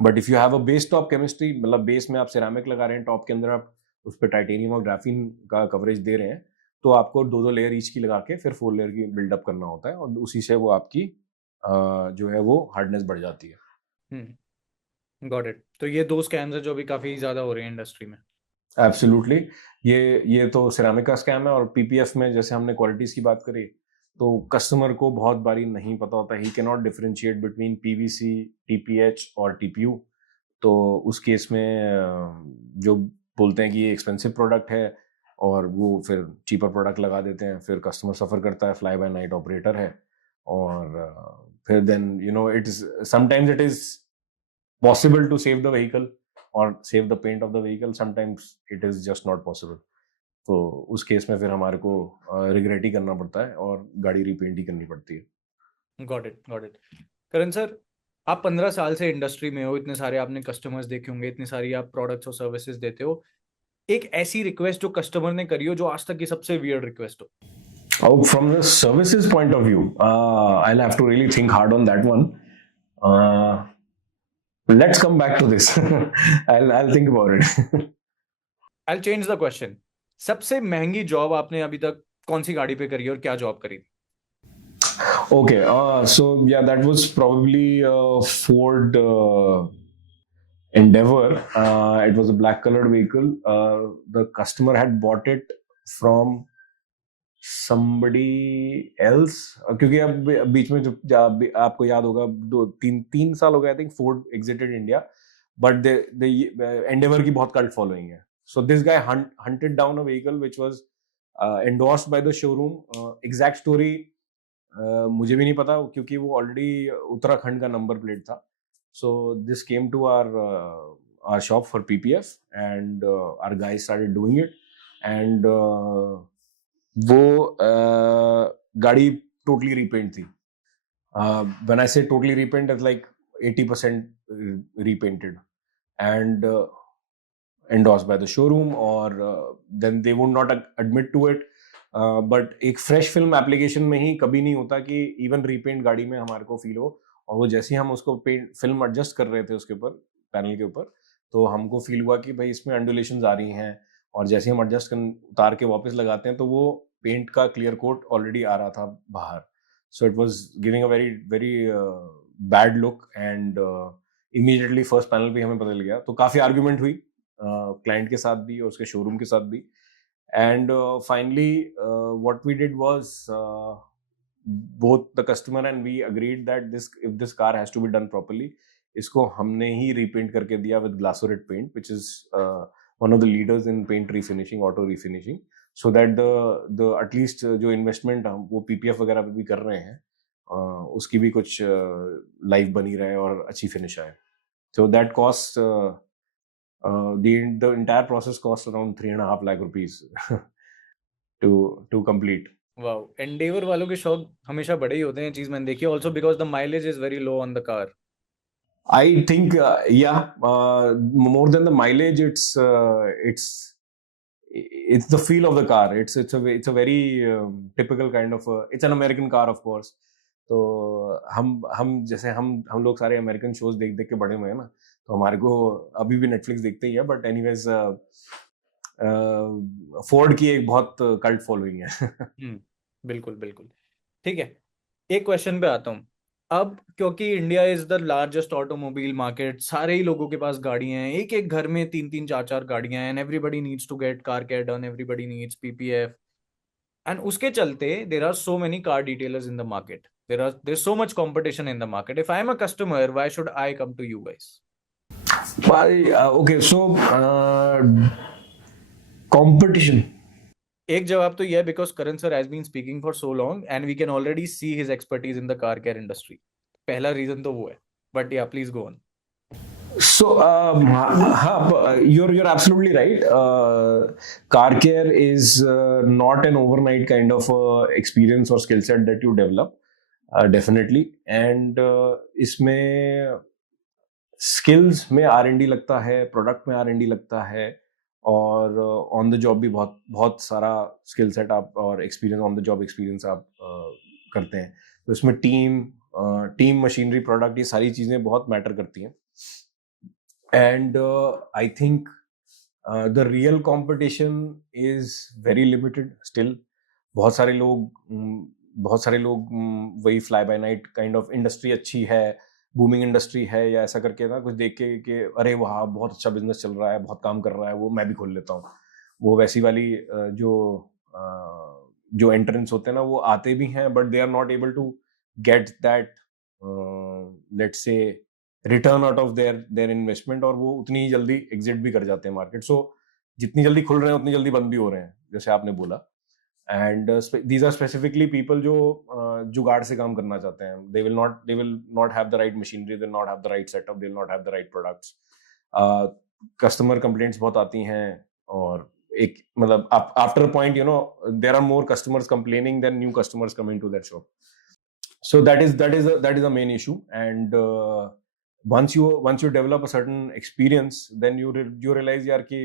But if you have a base top chemistry, मतलब बेस में आप सिरामिक लगा रहे हैं, टॉप के अंदर आप उस पर टाइटेनियम और ग्राफीन का कवरेज दे रहे हैं, तो आपको 2-2 लेयर ईच की लगा के फिर 4 लेयर की बिल्डअप करना होता है, और उसी से वो आपकी जो है वो हार्डनेस बढ़ जाती है। Got it. तो ये 2 स्कैम्स है जो अभी काफी ज्यादा हो रहे हैं इंडस्ट्री में। एब्सोल्युटली, ये तो सिरामिक का स्कैम है। और पीपीएफ में जैसे हमने क्वालिटीज की बात करी, तो कस्टमर को बहुत बारी नहीं पता होता, he can not differentiate between PVC, TPH और टीपीयू। तो उस केस में जो बोलते हैं कि ये एक्सपेंसिव प्रोडक्ट है और वो फिर चीपर प्रोडक्ट लगा देते हैं, फिर कस्टमर सफर करता है, फ्लाई बाय नाइट ऑपरेटर है, और फिर then it is sometimes it is possible to save the vehicle or save the paint of the vehicle, sometimes it is just not possible. तो उस केस में फिर हमारे को रिग्रेट ही करना पड़ता है और गाड़ी रिपेंट ही करनी पड़ती है। Got it. करण सर, आप 15 साल से इंडस्ट्री में हो, इतने सारे आपने कस्टमर्स देखे होंगे, इतनी सारी आप प्रोडक्ट्स और सर्विसेज देते हो, एक ऐसी रिक्वेस्ट जो कस्टमर ने करी हो जो आज तक की सबसे वियर्ड रिक्वेस्ट हो? Oh, from the services point of view, I'll have to really think hard on that one. Let's come back to this. I'll think about it. I'll change the question. सबसे महंगी जॉब आपने अभी तक कौन सी गाड़ी पे करी और क्या जॉब करी? Okay, so yeah, that was probably Ford Endeavor. It was a black colored vehicle. The customer had bought it from somebody else, क्योंकि अब बीच में जो आपको याद होगा 2-3 साल हो गए, I think Ford exerted India, but Endeavour की बहुत कल्ट फॉलोइंग है. So this guy hunted down a vehicle which was endorsed by the showroom. Exact story मुझे भी नहीं पता, क्योंकि वो ऑलरेडी उत्तराखंड का नंबर प्लेट था. So this came to our shop for PPF, and our guys started doing it, and वो गाड़ी टोटली रीपेंट थी. When I say totally repaint, it's like 80% repainted and endorsed by the showroom, or then they would not admit to it. But एक fresh film application में ही कभी नहीं होता कि even repaint गाड़ी में हमारे को फील हो. और वो जैसे ही हम उसको पेंट फिल्म एडजस्ट कर रहे थे उसके ऊपर, पैनल के ऊपर, तो हमको फील हुआ कि भाई इसमें अंडुलेशंस आ रही हैं, और जैसे ही हम एडजस्ट कर उतार के वापस लगाते हैं तो वो पेंट का क्लियर कोट ऑलरेडी आ रहा था बाहर. So it was giving a very very bad look, and immediately first panel भी हमें बदल गया. तो काफ़ी आर्ग्यूमेंट हुई क्लाइंट के साथ भी और उसके शोरूम के साथ भी. And finally, what we did was both the customer and we agreed that if this car has to be done properly, इसको हमने ही repaint करके दिया with Glasurit paint, which is one of the leaders in paint refinishing, auto refinishing, so that the at least जो investment हम वो PPF वगैरह पे भी कर रहे हैं, उसकी भी कुछ life बनी रहे और अच्छी finish आए. So that cost the entire process cost around 3.5 lakh rupees to complete. Wow, Endeavor वालों के शौक हमेशा बड़े ही होते हैं, चीज मैंने देखी. Also because the mileage is very low on the car. I think more than the mileage, it's the feel of the car. It's a very typical kind of it's an American car, of course. तो हम जैसे हम लोग सारे American shows देख के बड़े हुए हैं ना, तो हमारे को अभी भी नेटफ्लिक्स देखते ही है. बट एनीवेज फोर्ड की एक बहुत कल्ट फॉलोइंग है. बिल्कुल. ठीक है, एक क्वेश्चन पे आता हूँ. अब क्योंकि India is the largest automobile market, सारे ही लोगों के पास गाड़ियां हैं, एक घर में 3-3, 4-4 गाड़ियां हैं, and everybody needs to get car care done, everybody needs PPF, and उसके चलते there are so many car detailers in the market. there's so much competition in the market. If I am a customer, why should I come to you guys? Okay, so competition. एक जवाब तो ये है because Karan sir has been speaking for so long and we can already see his expertise in the car care industry. पहला reason तो वो है. But yeah please go on. So, you're absolutely right. Car care is not an overnight kind of experience or skill set that you develop, definitely. And इसमें skills में R&D लगता है, product में R&D लगता है, और ऑन द जॉब भी बहुत बहुत सारा स्किल सेट आप और experience, on the job experience आप करते हैं. तो इसमें टीम मशीनरी प्रोडक्ट, ये सारी चीजें बहुत मैटर करती हैं. And I think the real competition is very limited still. बहुत सारे लोग वही fly bye night kind of industry अच्छी है, बूमिंग इंडस्ट्री है या ऐसा करके ना कुछ देख के कि अरे वहाँ बहुत अच्छा बिजनेस चल रहा है, बहुत काम कर रहा है, वो मैं भी खोल लेता हूँ. वो वैसी वाली जो एंट्रेंस होते हैं ना, वो आते भी हैं but they are not able to get that let's say return out of their investment, और वो उतनी जल्दी एग्जिट भी कर जाते हैं मार्केट. सो जितनी जल्दी खुल रहे हैं उतनी जल्दी बंद भी हो रहे हैं, जैसे आपने बोला. And these are specifically people जो जुगाड़ से काम करना चाहते हैं. They will not have the right machinery, they not have the right setup, they will not have the right products. Customer complaints बहुत आती हैं, और एक मतलब after a point there are more customers complaining than new customers coming to that shop. So that is a main issue. And once you develop a certain experience, then you realize yaar ki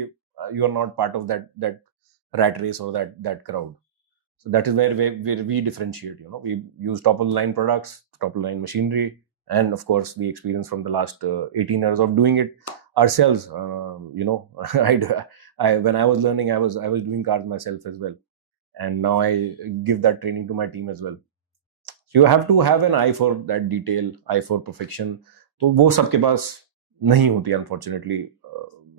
you are not part of that rat race or that crowd. So that is where we differentiate. We use top of the line products, top of the line machinery, and of course the experience from the last 18 years of doing it ourselves. When I was learning, I was doing cars myself as well, and now I give that training to my team as well. You have to have an eye for that detail, eye for perfection. तो वो सबके पास नहीं होती, unfortunately.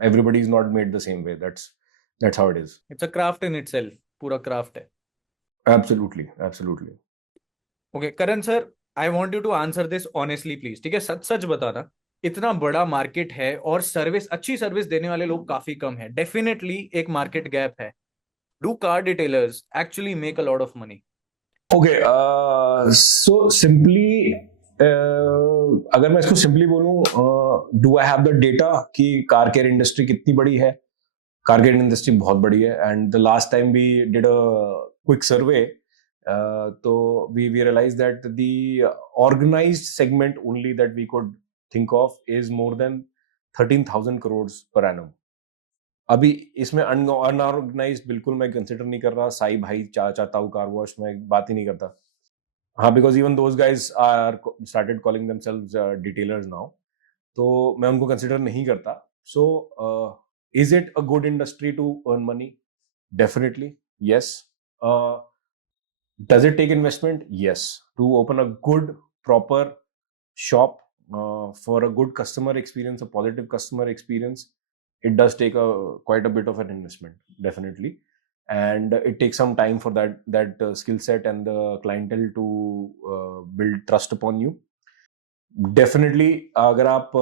Everybody is not made the same way. That's how it is. It's a craft in itself. पूरा craft है. Absolutely. Okay, Karan sir, I want you to answer this honestly, please. ठीक है, सच बताना. इतना बड़ा मार्केट है और अच्छी सर्विस देने वाले लोग काफी कम है. डेफिनेटली एक मार्केट गैप है. Do car detailers actually make a lot of money? Okay, so simply, अगर मैं इसको सिंपली बोलूं, do I have the data कि कार केयर इंडस्ट्री कितनी बड़ी है? कार केयर इंडस्ट्री बहुत बड़ी है, and the last time we did a quick survey, तो we realise that the organised segment only that we could think of is more than 13,000 crores per annum. अभी इसमें अनऑर्गेनाइज्ड बिल्कुल मैं कंसिडर नहीं कर रहा. साई भाई, चाचा ताऊ कार वॉश में बात ही नहीं करता. हाँ, because even those guys are started calling themselves detailers now, तो मैं उनको कंसिडर नहीं करता. So is it a good industry to earn money? Definitely yes. Does it take investment? Yes. To open a good proper shop for a good customer experience, a positive customer experience, it does take quite a bit of an investment, definitely. And it takes some time for that skill set and the clientele to build trust upon you. Definitely, अगर आप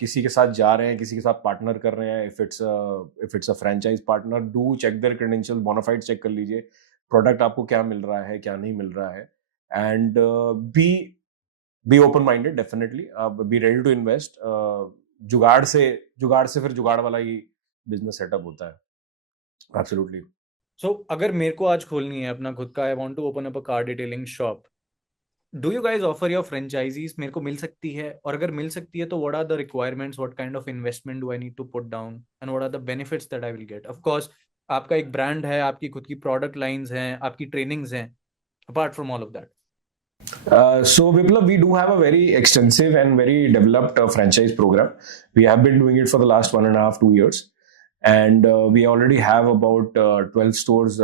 किसी के साथ जा रहे हैं, किसी के साथ पार्टनर कर रहे हैं, if it's a franchise partner, do check their credentials, bona fide check कर लीजिए, प्रोडक्ट आपको क्या मिल रहा है, क्या नहीं मिल रहा है. And be open minded, definitely. Be ready to invest. जुगाड़ से फिर जुगाड़ वाला ही बिजनेस सेटअप होता है. Absolutely. So अगर मेरे को आज खोलनी है अपना खुद का, I want to open up a car detailing shop, do you guys offer your franchisees? मेरे को मिल सकती है, और अगर मिल सकती है तो what are the requirements, what kind of investment do I need to put down, and what are the benefits that I will get? Of course आपका एक ब्रांड है, आपकी खुद की प्रोडक्ट लाइंस हैं, आपकी ट्रेनिंग्स हैं. apart from all of that, so Viplav, we do have a very extensive and very developed franchise program. We have been doing it for the last 1.5-2 years, and we already have about 12 stores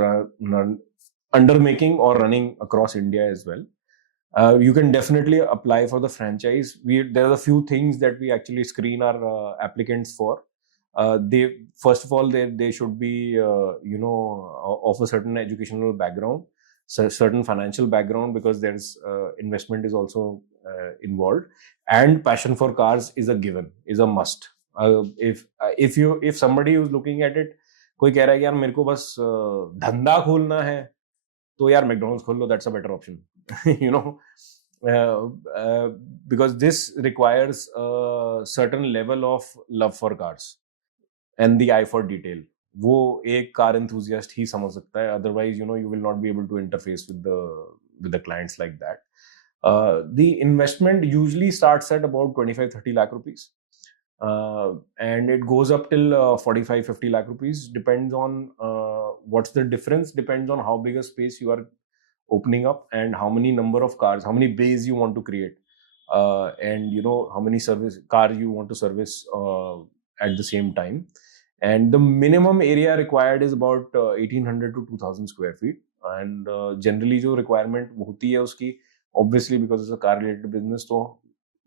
under making or running across India as well. You can definitely apply for the franchise. There are a few things that we actually screen our applicants for. They first of all they should be of a certain educational background, certain financial background, because there's investment is also involved, and passion for cars is a given, is a must. If somebody who's looking at it कोई कह रहा है कि यार मेरे को बस धंधा खोलना है, तो यार मैकडॉनल्ड्स खोल लो, that's a better option, you know, because this requires a certain level of love for cars and the eye for detail. वो एक कार enthusiast ही समझ सकता है, otherwise you will not be able to interface with the clients like that. The investment usually starts at about 25-30 lakh rupees, and it goes up till 45-50 lakh rupees. Depends on what's the difference, depends on how big a space you are opening up and how many number of cars, how many bays you want to create, and how many service car you want to service at the same time. And the minimum area required is about 1800 to 2000 square feet. And generally जो requirement होती है उसकी, obviously because it's a car related business, तो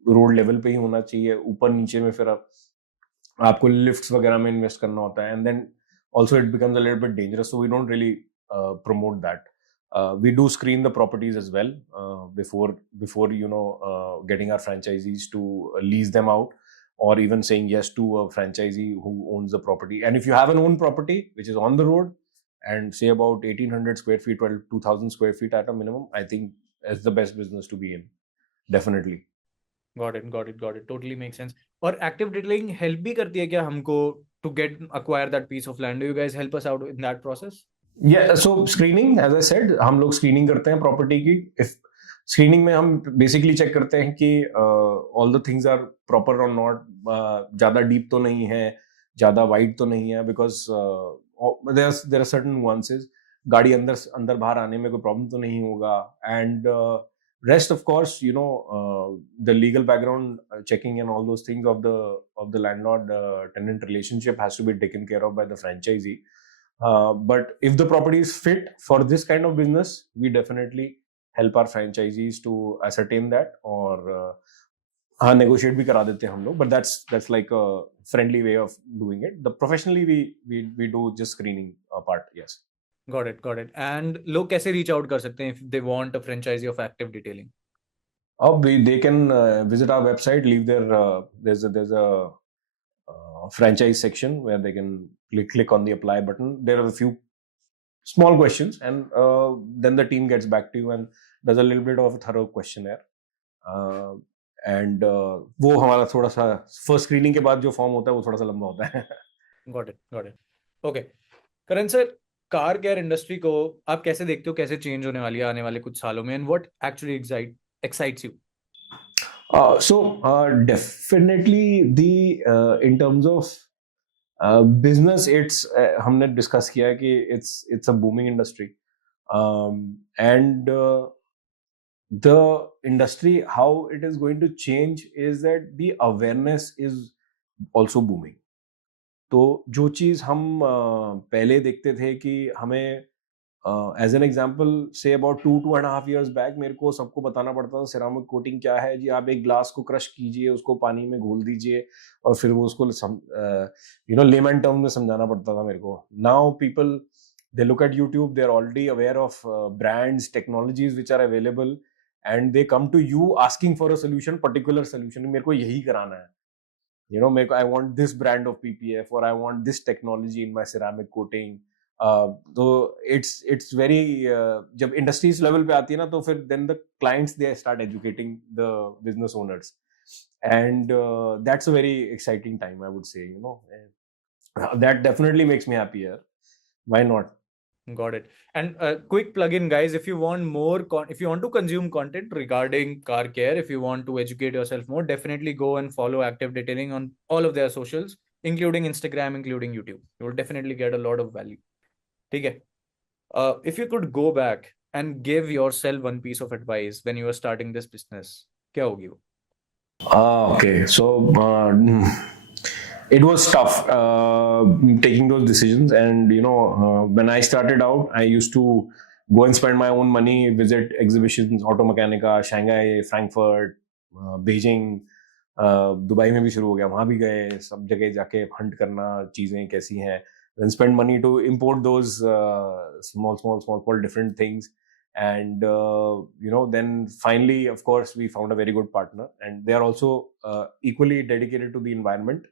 road level पे ही होना चाहिए. ऊपर नीचे में फिर आपको लिफ्ट्स वगैरह में इन्वेस्ट करना होता है, and then also it becomes a little bit dangerous, so we don't really promote that. We do screen the properties as well before getting our franchisees to lease them out, or even saying yes to a franchisee who owns the property. And if you have an own property which is on the road and say about 1800 square feet or 2000 square feet at a minimum, I think it's the best business to be in, definitely. Got it. Totally makes sense. और active detailing help भी करती है क्या हमको to acquire that piece of land? Do you guys help us out in that process? Yeah, so screening, as I said, हम लोग screening करते हैं property की. If screening में हम basically check करते हैं कि all the things are proper or not, ज़्यादा deep तो नहीं है, ज़्यादा wide तो नहीं है, because there are certain nuances. गाड़ी अंदर बाहर आने में कोई problem तो नहीं होगा, and rest, of course, the legal background checking and all those things of the landlord tenant relationship has to be taken care of by the franchisee. But if the property is fit for this kind of business, we definitely help our franchisees to ascertain that, or negotiate भी करा देते हैं हम लोग. But that's like a friendly way of doing it. The professionally we do just screening part. Yes. Got it. And लोग कैसे reach out कर सकते हैं if they want a franchisee of active detailing? They can visit our website, leave their there's a franchise section where they can click on the apply button. There are a few small questions, and then the team gets back to you and does a little bit of a thorough questionnaire. And वो हमारा थोड़ा सा first screening के बाद जो फॉर्म होता है वो थोड़ा सा लंबा होता है. Got it. Okay. Karan sir, car care industry को आप कैसे देखते हो, कैसे चेंज होने वाली है आने वाले कुछ सालों में, and what actually excites you? So definitely in terms of business, it's हमने डिस्कस किया है कि it's a booming industry, and the industry, how it is going to change is that the awareness is also booming. तो जो चीज़ हम पहले देखते थे कि हमें as an example say about 2.5 years back मेरे को सबको बताना पड़ता था सिरामिक कोटिंग क्या है जी, आप एक ग्लास को क्रश कीजिए, उसको पानी में घोल दीजिए, और फिर वो उसको लेमन टर्म में समझाना पड़ता था मेरे को. Now people, they look at YouTube, they're already aware of brands, technologies which are available, and they come to you asking for a solution, particular solution. मेरे को यही कराना है, I want this brand of PPF, or I want this technology in my ceramic coating. तो it's very जब industries level पे आती है ना, तो फिर then the clients, they start educating the business owners, and that's a very exciting time, I would say. That definitely makes me happier. Why not? Got it. And quick plug-in, guys, if you want more if you want to consume content regarding car care, if you want to educate yourself more, definitely go and follow Active Detailing on all of their socials, including Instagram, including YouTube. You will definitely get a lot of value. Okay. If you could go back and give yourself one piece of advice when you were starting this business, क्या होगी वो? Okay, so it was tough taking those decisions, and when I started out, I used to go and spend my own money, visit exhibitions, Auto Mechanica, Shanghai, Frankfurt, Beijing, Dubai में भी शुरू हो गया, वहाँ भी गए, सब जगह जाके हंट करना चीज़ें कैसी हैं, then spend money to import those small different things, and then finally, of course, we found a very good partner, and they are also equally dedicated to the environment.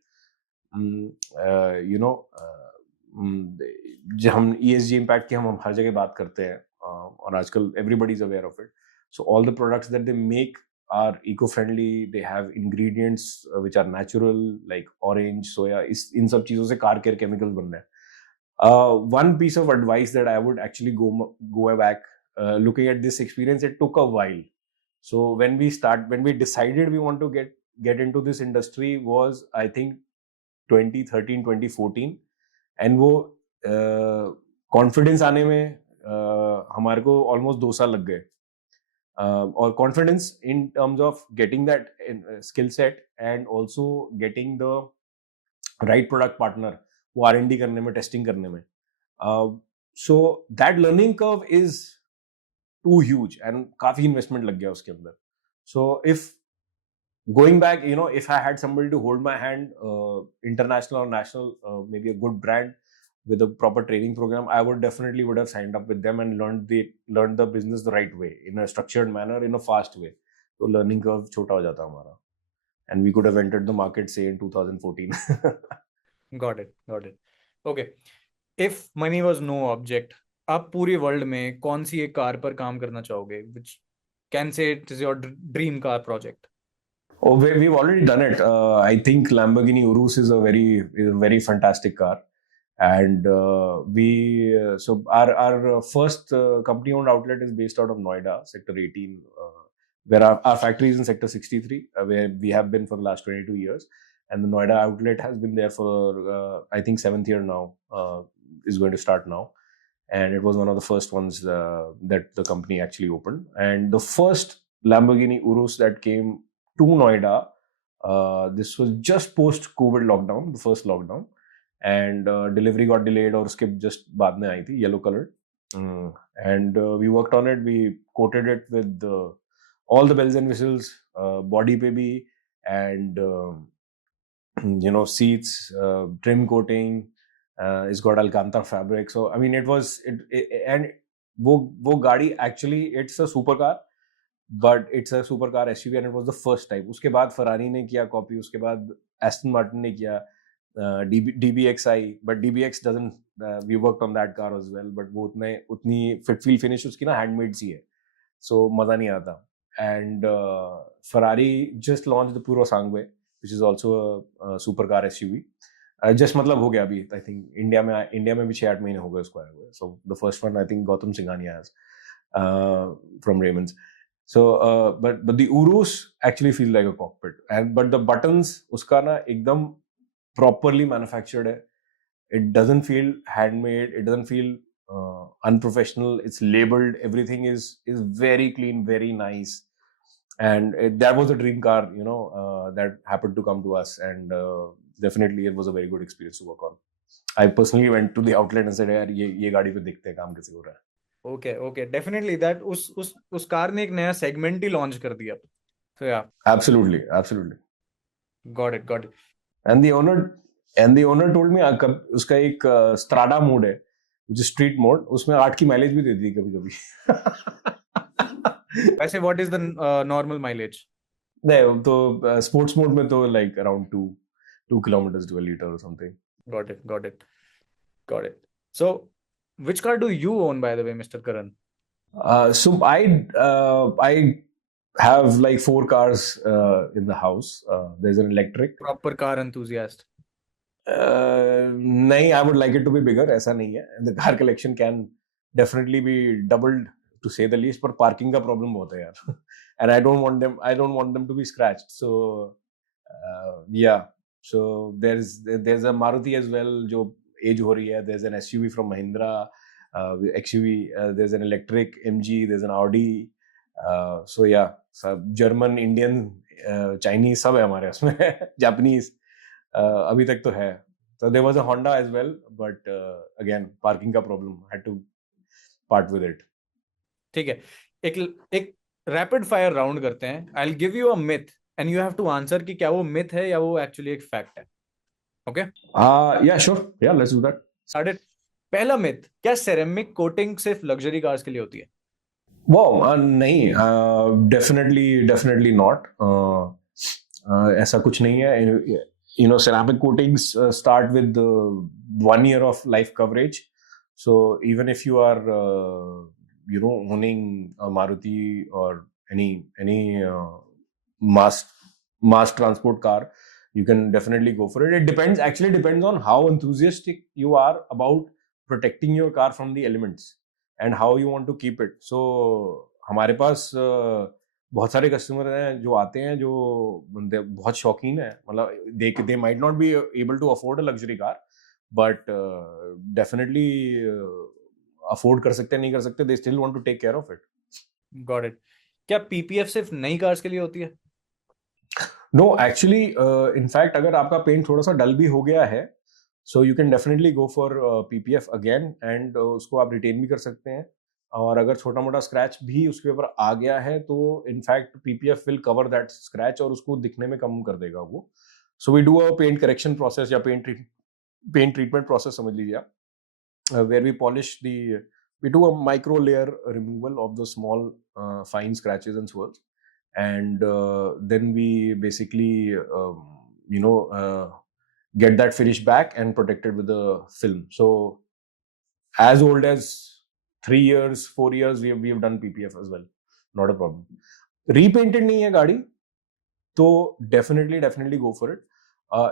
जो हम ESG impact की हम हर जगह बात करते हैं, और आजकल everybody is aware of it. So all the products that they make are eco-friendly. They have ingredients which are natural, like orange, soya. इन सब चीजों से car care chemicals बन रहे हैं. One piece of advice that I would actually go back, looking at this experience, it took a while. So when we decided we want to get into this industry was, I think, 2013 2014, एंड वो कॉन्फिडेंस आने में हमारे को ऑलमोस्ट 2 साल लग गए. और confidence in terms of getting that skill set and also getting the right product partner, वो R&D करने में, टेस्टिंग करने में. So that learning curve is too huge एंड काफी इन्वेस्टमेंट लग गया उसके अंदर. So if going back, if I had somebody to hold my hand, international or national, maybe a good brand with a proper training program, I would have signed up with them and learned the business the right way, in a structured manner, in a fast way. So learning curve छोटा हो जाता हमारा, and we could have entered the market, say, in 2014. Got it. Okay. If money was no object, आप पूरी वर्ल्ड में कौन सी एक कार पर काम करना चाहोगे, which can say it is your dream car project? Oh, we've already done it. I think Lamborghini Urus is a very fantastic car, and so our first company-owned outlet is based out of Noida, Sector 18, where our factory is in Sector 63, where we have been for the last 22 years, and the Noida outlet has been there for I think 7th year now. Is going to start now, and it was one of the first ones that the company actually opened, and the first Lamborghini Urus that came to Noida, this was just post COVID lockdown, the first lockdown, and delivery got delayed, और उसके just बाद में आई थी, yellow colored, and we worked on it. We coated it with all the bells and whistles, body पे भी, and seats, trim coating, it's got Alcantara fabric. So I mean, and वो गाड़ी actually it's a supercar, but it's a supercar SUV, and it was the first time. उसके बाद फरारी ने किया कॉपी, उसके बाद एस्टन मार्टिन ने किया, DBX आई, but DBX doesn't, we worked on that car as well, but वो उतनी fit feel finish उसकी ना handmade सी है, so मजा नहीं आता. And Ferrari just launched the Puro Sangue, which is also a supercar SUV. Just मतलब हो गया अभी, I think इंडिया में भी 6-8 महीने हो गए उसको आए हुए. So the first one I think Gautam Singhania has from Raymond's. So but the Urus actually feel like a cockpit, but the buttons उसका ना एकदम properly manufactured है. It doesn't feel handmade, it doesn't feel unprofessional. It's labeled, everything is very clean, very nice, and that was a dream car, that happened to come to us, and definitely it was a very good experience to work on. I personally went to the outlet and said, यार ये गाड़ी पे देखते हैं काम कैसे हो रहा है. Okay, definitely that उस कार ने एक नया सेगमेंट ही लॉन्च कर दिया. So yeah, absolutely. Got it. And the owner told me, उसका एक Strada mode है, which is street mode, उसमें 8 की माइलेज भी दे दी कभी-कभी. वैसे what is the normal mileage? नहीं, तो स्पोर्ट्स मोड में तो like around 2 kilometers to a liter or something. Got it. So which car do you own, by the way, Mr. Karan? So I have like 4 cars in the house. There's an electric. Proper car enthusiast. नहीं, I would like it to be bigger. ऐसा नहीं है. The car collection can definitely be doubled, to say the least. पर parking का problem बहुत है यार. And I don't want them to be scratched. So yeah. So there's a Maruti as well, जो age हो रही है. There's an SUV from Mahindra, XUV. There's an electric MG. There's an Audi. So yeah, German, Indian, Chinese सब है हमारे उसमें. Japanese अभी तक तो है. So there was a Honda as well, but again parking का problem, had to part with it. ठीक है, एक rapid fire round करते हैं. I'll give you a myth and you have to answer कि क्या वो myth है या वो actually एक fact है. Okay? Yeah, sure. Yeah, let's do that. Started. पहला myth, क्या ceramic coating सिर्फ luxury cars के लिए होती है? Wow, नहीं, definitely not. ऐसा कुछ नहीं है. ceramic coatings start with 1 year of life coverage. So even if you are, owning a Maruti or any mass transport car, you can definitely go for it. It depends on how enthusiastic you are about protecting your car from the elements and how you want to keep it. So हमारे पास बहुत सारे कस्टमर हैं जो आते हैं जो बहुत शौकीन है, मतलब they might not be able to afford a luxury car, but definitely afford कर सकते हैं, नहीं कर सकते, they still want to take care of it. Got it. क्या पीपीएफ सिर्फ नई कार्स के लिए होती है? No, actually, in fact, अगर आपका पेंट थोड़ा सा डल भी हो गया है, so you can definitely go for PPF again and उसको आप रिटेन भी कर सकते हैं. और अगर छोटा मोटा स्क्रैच भी उसके ऊपर आ गया है तो in fact PPF will cover that scratch और उसको दिखने में कम कर देगा वो. So we do a paint correction process या paint treatment process समझ लीजिए आप, where we do a micro layer removal of the small fine scratches and swirls, and then we basically get that finish back and protect it with the film. So as old as 3 years, 4 years, we have done PPF as well, not a problem. Repainted nahi hai gaadi, तो definitely go for it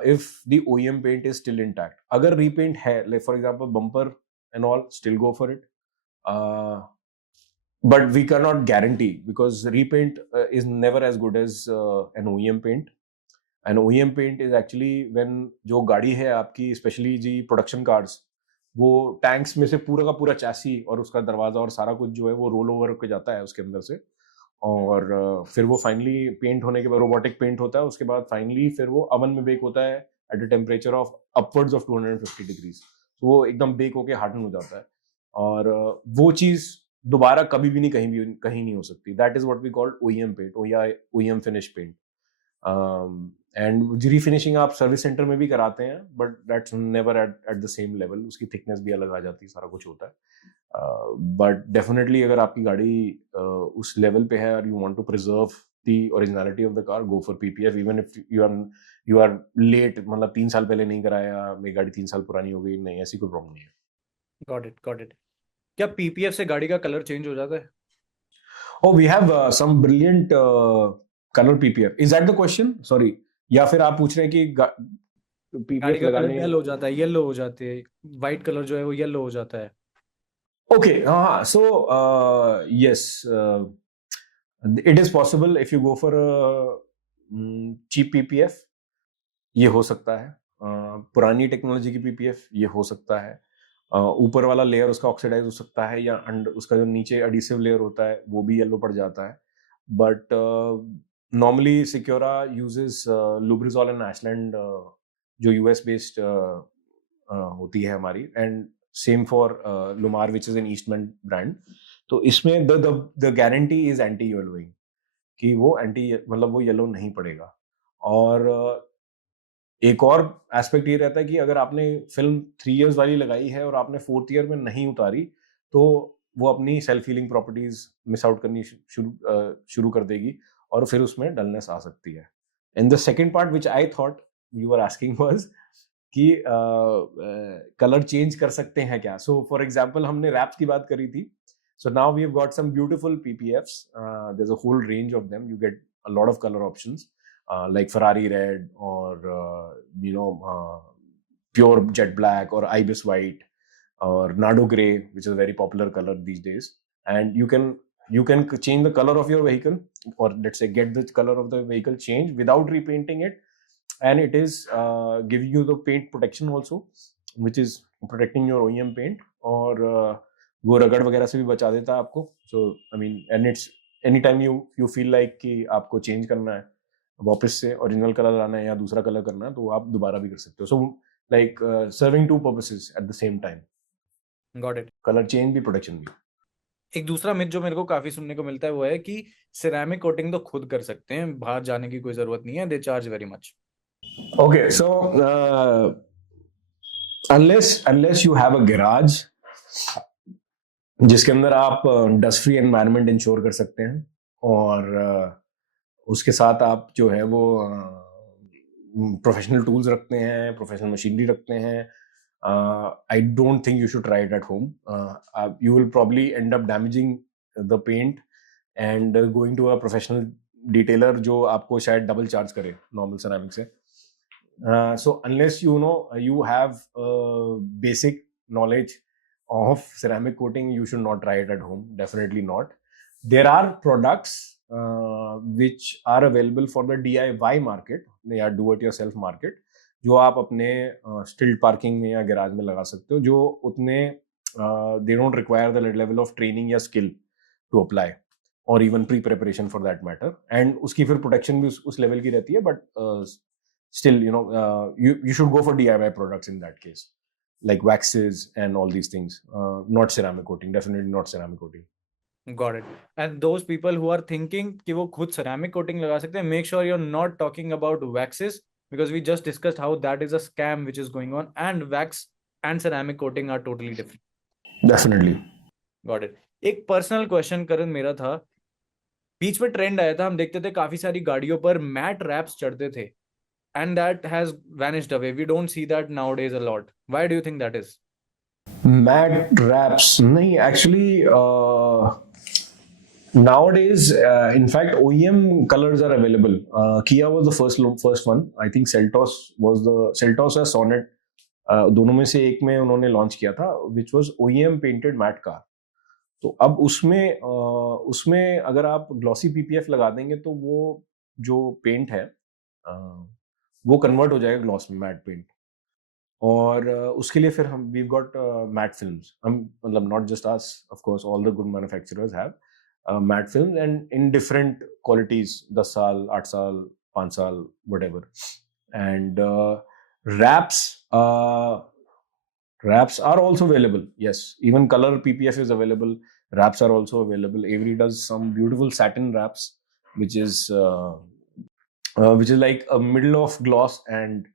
if the OEM paint is still intact. अगर repaint है, like for example bumper and all, still go for it. But we cannot guarantee, because repaint is never as good as an OEM paint. An OEM paint is actually when जो गाड़ी है आपकी, स्पेशली जी production cars, वो टैंक्स में से पूरा का पूरा चैसी और उसका दरवाजा और सारा कुछ जो है वो रोल ओवर होकर जाता है उसके अंदर से, और फिर वो फाइनली पेंट होने के बाद रोबोटिक पेंट होता है, उसके बाद फाइनली फिर वो अवन में बेक होता है at a temperature of upwards of 250 डिग्रीज. तो वो एकदम बेक होके हार्डन हो जाता है, और वो चीज दोबारा कभी भी कहीं नहीं हो सकती. That is what we called OEM paint या OEM finish paint. And refinishing आप सर्विस सेंटर में भी कराते हैं, but that's never at the same level. उसकी थिकनेस भी अलग आ जाती है, सारा कुछ होता है. बट डेफिनेटली अगर आपकी गाड़ी उस लेवल पे है और you want to preserve the originality of the car, go for PPF. Even if you are late, मतलब 3 साल पहले नहीं कराया, मेरी गाड़ी 3 साल पुरानी हो गई, नहीं, ऐसी कोई प्रॉब्लम नहीं है. Got it. क्या पीपीएफ से गाड़ी का कलर चेंज हो जाता है? Oh, we have some brilliant color PPF. Is that the question? Sorry. या फिर आप पूछ रहे हैं कि गाड़ी का कलर येलो हो जाता है, येलो हो जाती है, व्हाइट कलर जो है वो येलो हो जाता है. Okay, so yes, it is possible if you go for a cheap PPF, ये हो सकता है. पुरानी टेक्नोलॉजी की PPF ये हो सकता है. ऊपर वाला लेयर उसका ऑक्सीडाइज हो सकता है, या उसका जो नीचे एडिसिव लेयर होता है वो भी येलो पड़ जाता है. But normally Secura uses Lubrizol and Ashland, जो US बेस्ड होती है हमारी, and same for Lumar which is an Eastman brand. तो इसमें the guarantee is anti yellowing, कि वो मतलब वो येलो नहीं पड़ेगा. और एक और एस्पेक्ट ये रहता है कि अगर आपने फिल्म 3 इयर्स वाली लगाई है और आपने 4th ईयर में नहीं उतारी, तो वो अपनी self healing properties miss out करनी शुरू कर देगी, और फिर उसमें डलनेस आ सकती है. And the second part which I thought you are asking was कि कलर चेंज कर सकते हैं क्या. सो फॉर एग्जाम्पल हमने रैप्स की बात करी थी. So now we have got some beautiful PPFs. There's a whole range of them. You get a lot of color options. Like Ferrari red, or pure jet black, or ibis white, or Nardo gray, which is a very popular color these days. And you can change the color of your vehicle, or let's say get the color of the vehicle changed without repainting it, and it is giving you the paint protection also, which is protecting your OEM paint, or वो रगड़ वगैरह से भी बचा देता है आपको. So I mean, and it's any time you feel like कि आपको चेंज करना है, वापस से ओरिजिनल कलर लाना है या दूसरा कलर करना है, तो आप दोबारा भी कर सकते हो. So like serving 2 purposes eight the same time. Got it. Colour change भी, प्रोटेक्शन भी. एक दूसरा मिथ जो मेरे को काफी सुनने को मिलता है वो है कि सिरेमिक कोटिंग तो खुद कर सकते हैं, बाहर जाने की कोई जरूरत नहीं है, they charge very much. Okay, so unless you have a garage जिसके अंदर आप डस्ट फ्री एनवायरनमेंट इंश्योर कर सकते हैं, और उसके साथ आप जो है वो प्रोफेशनल टूल्स रखते हैं, प्रोफेशनल मशीनरी रखते हैं, I don't think you should try it at home. You will probably end up damaging the paint and going to a professional detailer जो आपको शायद डबल चार्ज करे नॉर्मल सेरामिक से. So unless you have basic knowledge of ceramic coating, you should not try it at home. Definitely not. There are products which are available for the DIY market या do it yourself market, जो आप अपने स्टिल्ट पार्किंग में या गैराज में लगा सकते हो, जो उतने they don't require the level of training या स्किल टू अप्लाई और even pre preparation for that matter. And उसकी फिर प्रोटेक्शन भी उस लेवल की रहती है, but still you should go for DIY products in that case, like waxes and all these things, not ceramic coating, definitely not ceramic coating. Got it. And those people who are thinking कि वो खुद ceramic coating लगा सकते हैं, make sure you're not talking about waxes, because we just discussed how that is a scam which is going on, and wax and ceramic coating are totally different. Definitely. Got it. एक personal question करण मेरा था, बीच में ट्रेंड आया था, हम देखते थे काफी सारी गाड़ियों पर मैट रैप्स चढ़ते थे, and that has vanished away. We don't see that nowadays a lot. Why do you think that is? Matte wraps, nahi, actually nowadays in fact OEM colors are available. Kia was the first one. I think Seltos or Sonnet, दोनों में से एक में उन्होंने लॉन्च किया था, which was OEM painted matte car. तो अब उसमें अगर आप ग्लॉसी PPF लगा देंगे तो वो जो पेंट है वो कन्वर्ट हो जाएगा ग्लॉस में, मैट पेंट. और उसके लिए फिर हम वी गॉट मैट फिल्म्स. हम मतलब not just us, of course all the good manufacturers have matte films and in different qualities, 10 साल, 8 साल, 5 साल, व्हाटएवर. एंड wraps are also available. Yes, even color PPF is available. Wraps are also available. Avery does some beautiful satin wraps, which is like a middle of gloss and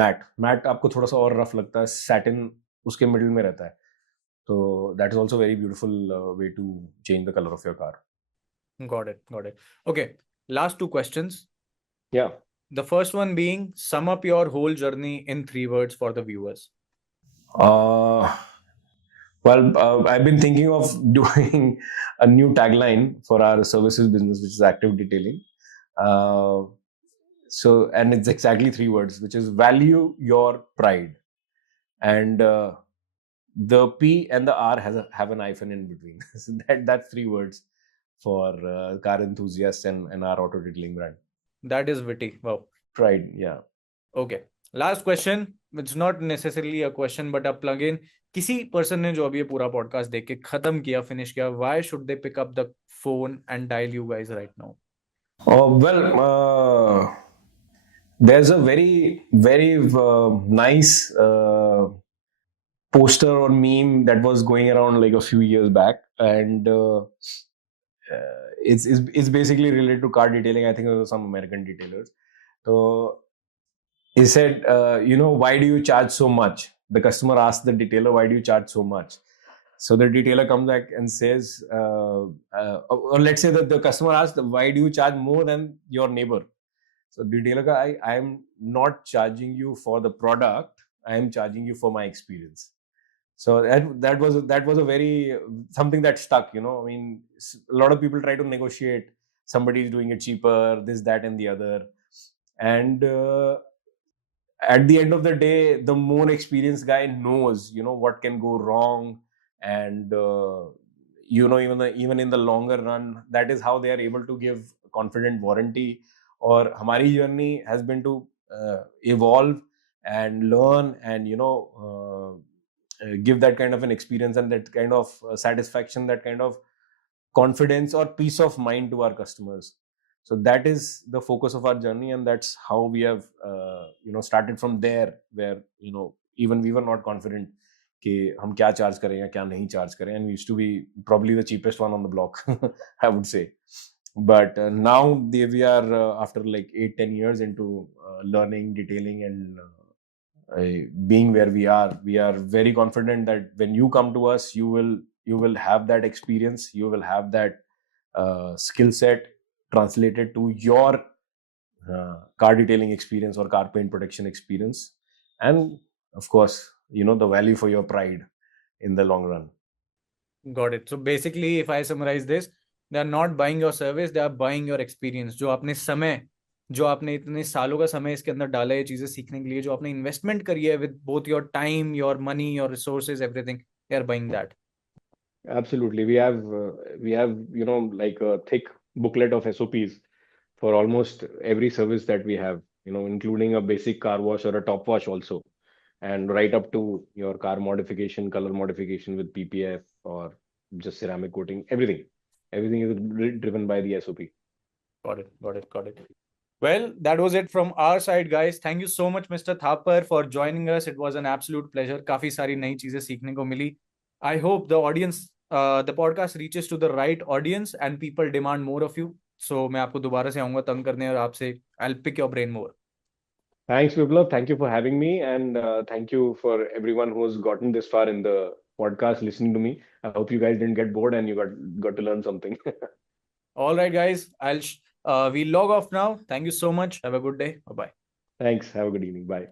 matte आपको थोड़ा सा और रफ लगता है, satin उसके मिडिल में रहता है. So that is also very beautiful way to change the color of your car. Got it. Okay, last two questions. Yeah. The first one being, sum up your whole journey in 3 words for the viewers. Well, I've been thinking of doing a new tagline for our services business, which is active detailing. So, and it's exactly 3 words, which is value your pride. And the P and the R have an hyphen in between. So that's 3 words for car enthusiasts and our auto detailing brand. That is witty. Wow. Pride, yeah. Okay. Last question. It's not necessarily a question, but a plug-in. किसी person ने जो अभी ये पूरा podcast देख के खत्म किया, finish किया, why should they pick up the phone and dial you guys right now? Well, there's a very, very nice poster or meme that was going around like a few years back, and it's basically related to car detailing. I think it was some American detailers. So he said, why do you charge so much? The customer asked the detailer, why do you charge so much? So the detailer comes back and says, or let's say that the customer asked, why do you charge more than your neighbor? So the detailer guy, I am not charging you for the product. I am charging you for my experience. So that was a very something that stuck. I mean, a lot of people try to negotiate. Somebody is doing it cheaper, this, that, and the other. And at the end of the day, the more experienced guy knows, what can go wrong, and even in the longer run, that is how they are able to give confident warranty. Or हमारी journey has been to evolve and learn and give that kind of an experience and that kind of satisfaction, that kind of confidence or peace of mind to our customers. So that is the focus of our journey, and that's how we have started from there, where even we were not confident कि हम क्या charge करें या क्या नहीं charge करें, and we used to be probably the cheapest one on the block, I would say. But now we are after like 8-10 years into learning, detailing, and being where we are very confident that when you come to us, you will have that experience, you will have that skill set translated to your car detailing experience or car paint protection experience, and of course, the value for your pride in the long run. Got it. So basically, if I summarize this, they are not buying your service, they are buying your experience. जो आपने इतने सालों का समय इसके अंदर डाला है ये चीजें सीखने के लिए, जो आपने इन्वेस्टमेंट करी है with both your time, your money, your resources, everything, they are buying that. Absolutely. We have like a thick booklet of SOPs for almost every service that we have, including a basic car wash or a top wash also, and right up to your car modification, color modification with PPF or just ceramic coating, everything. Everything is driven by the SOP. Got it. Well, that was it from our side, guys. Thank you so much, Mr. Thapar, for joining us. It was an absolute pleasure. काफी सारी नई चीजें सीखने को मिली. I hope the podcast reaches to the right audience and people demand more of you. So मैं आपको दोबारा से आऊंगा तंग करने और आपसे I'll pick your brain more. Thanks, Vipulav. Thank you for having me, and thank you for everyone who has gotten this far in the podcast listening to me. I hope you guys didn't get bored and you got to learn something. All right, guys. We'll log off now. Thank you so much. Have a good day. Bye bye. Thanks. Have a good evening. Bye.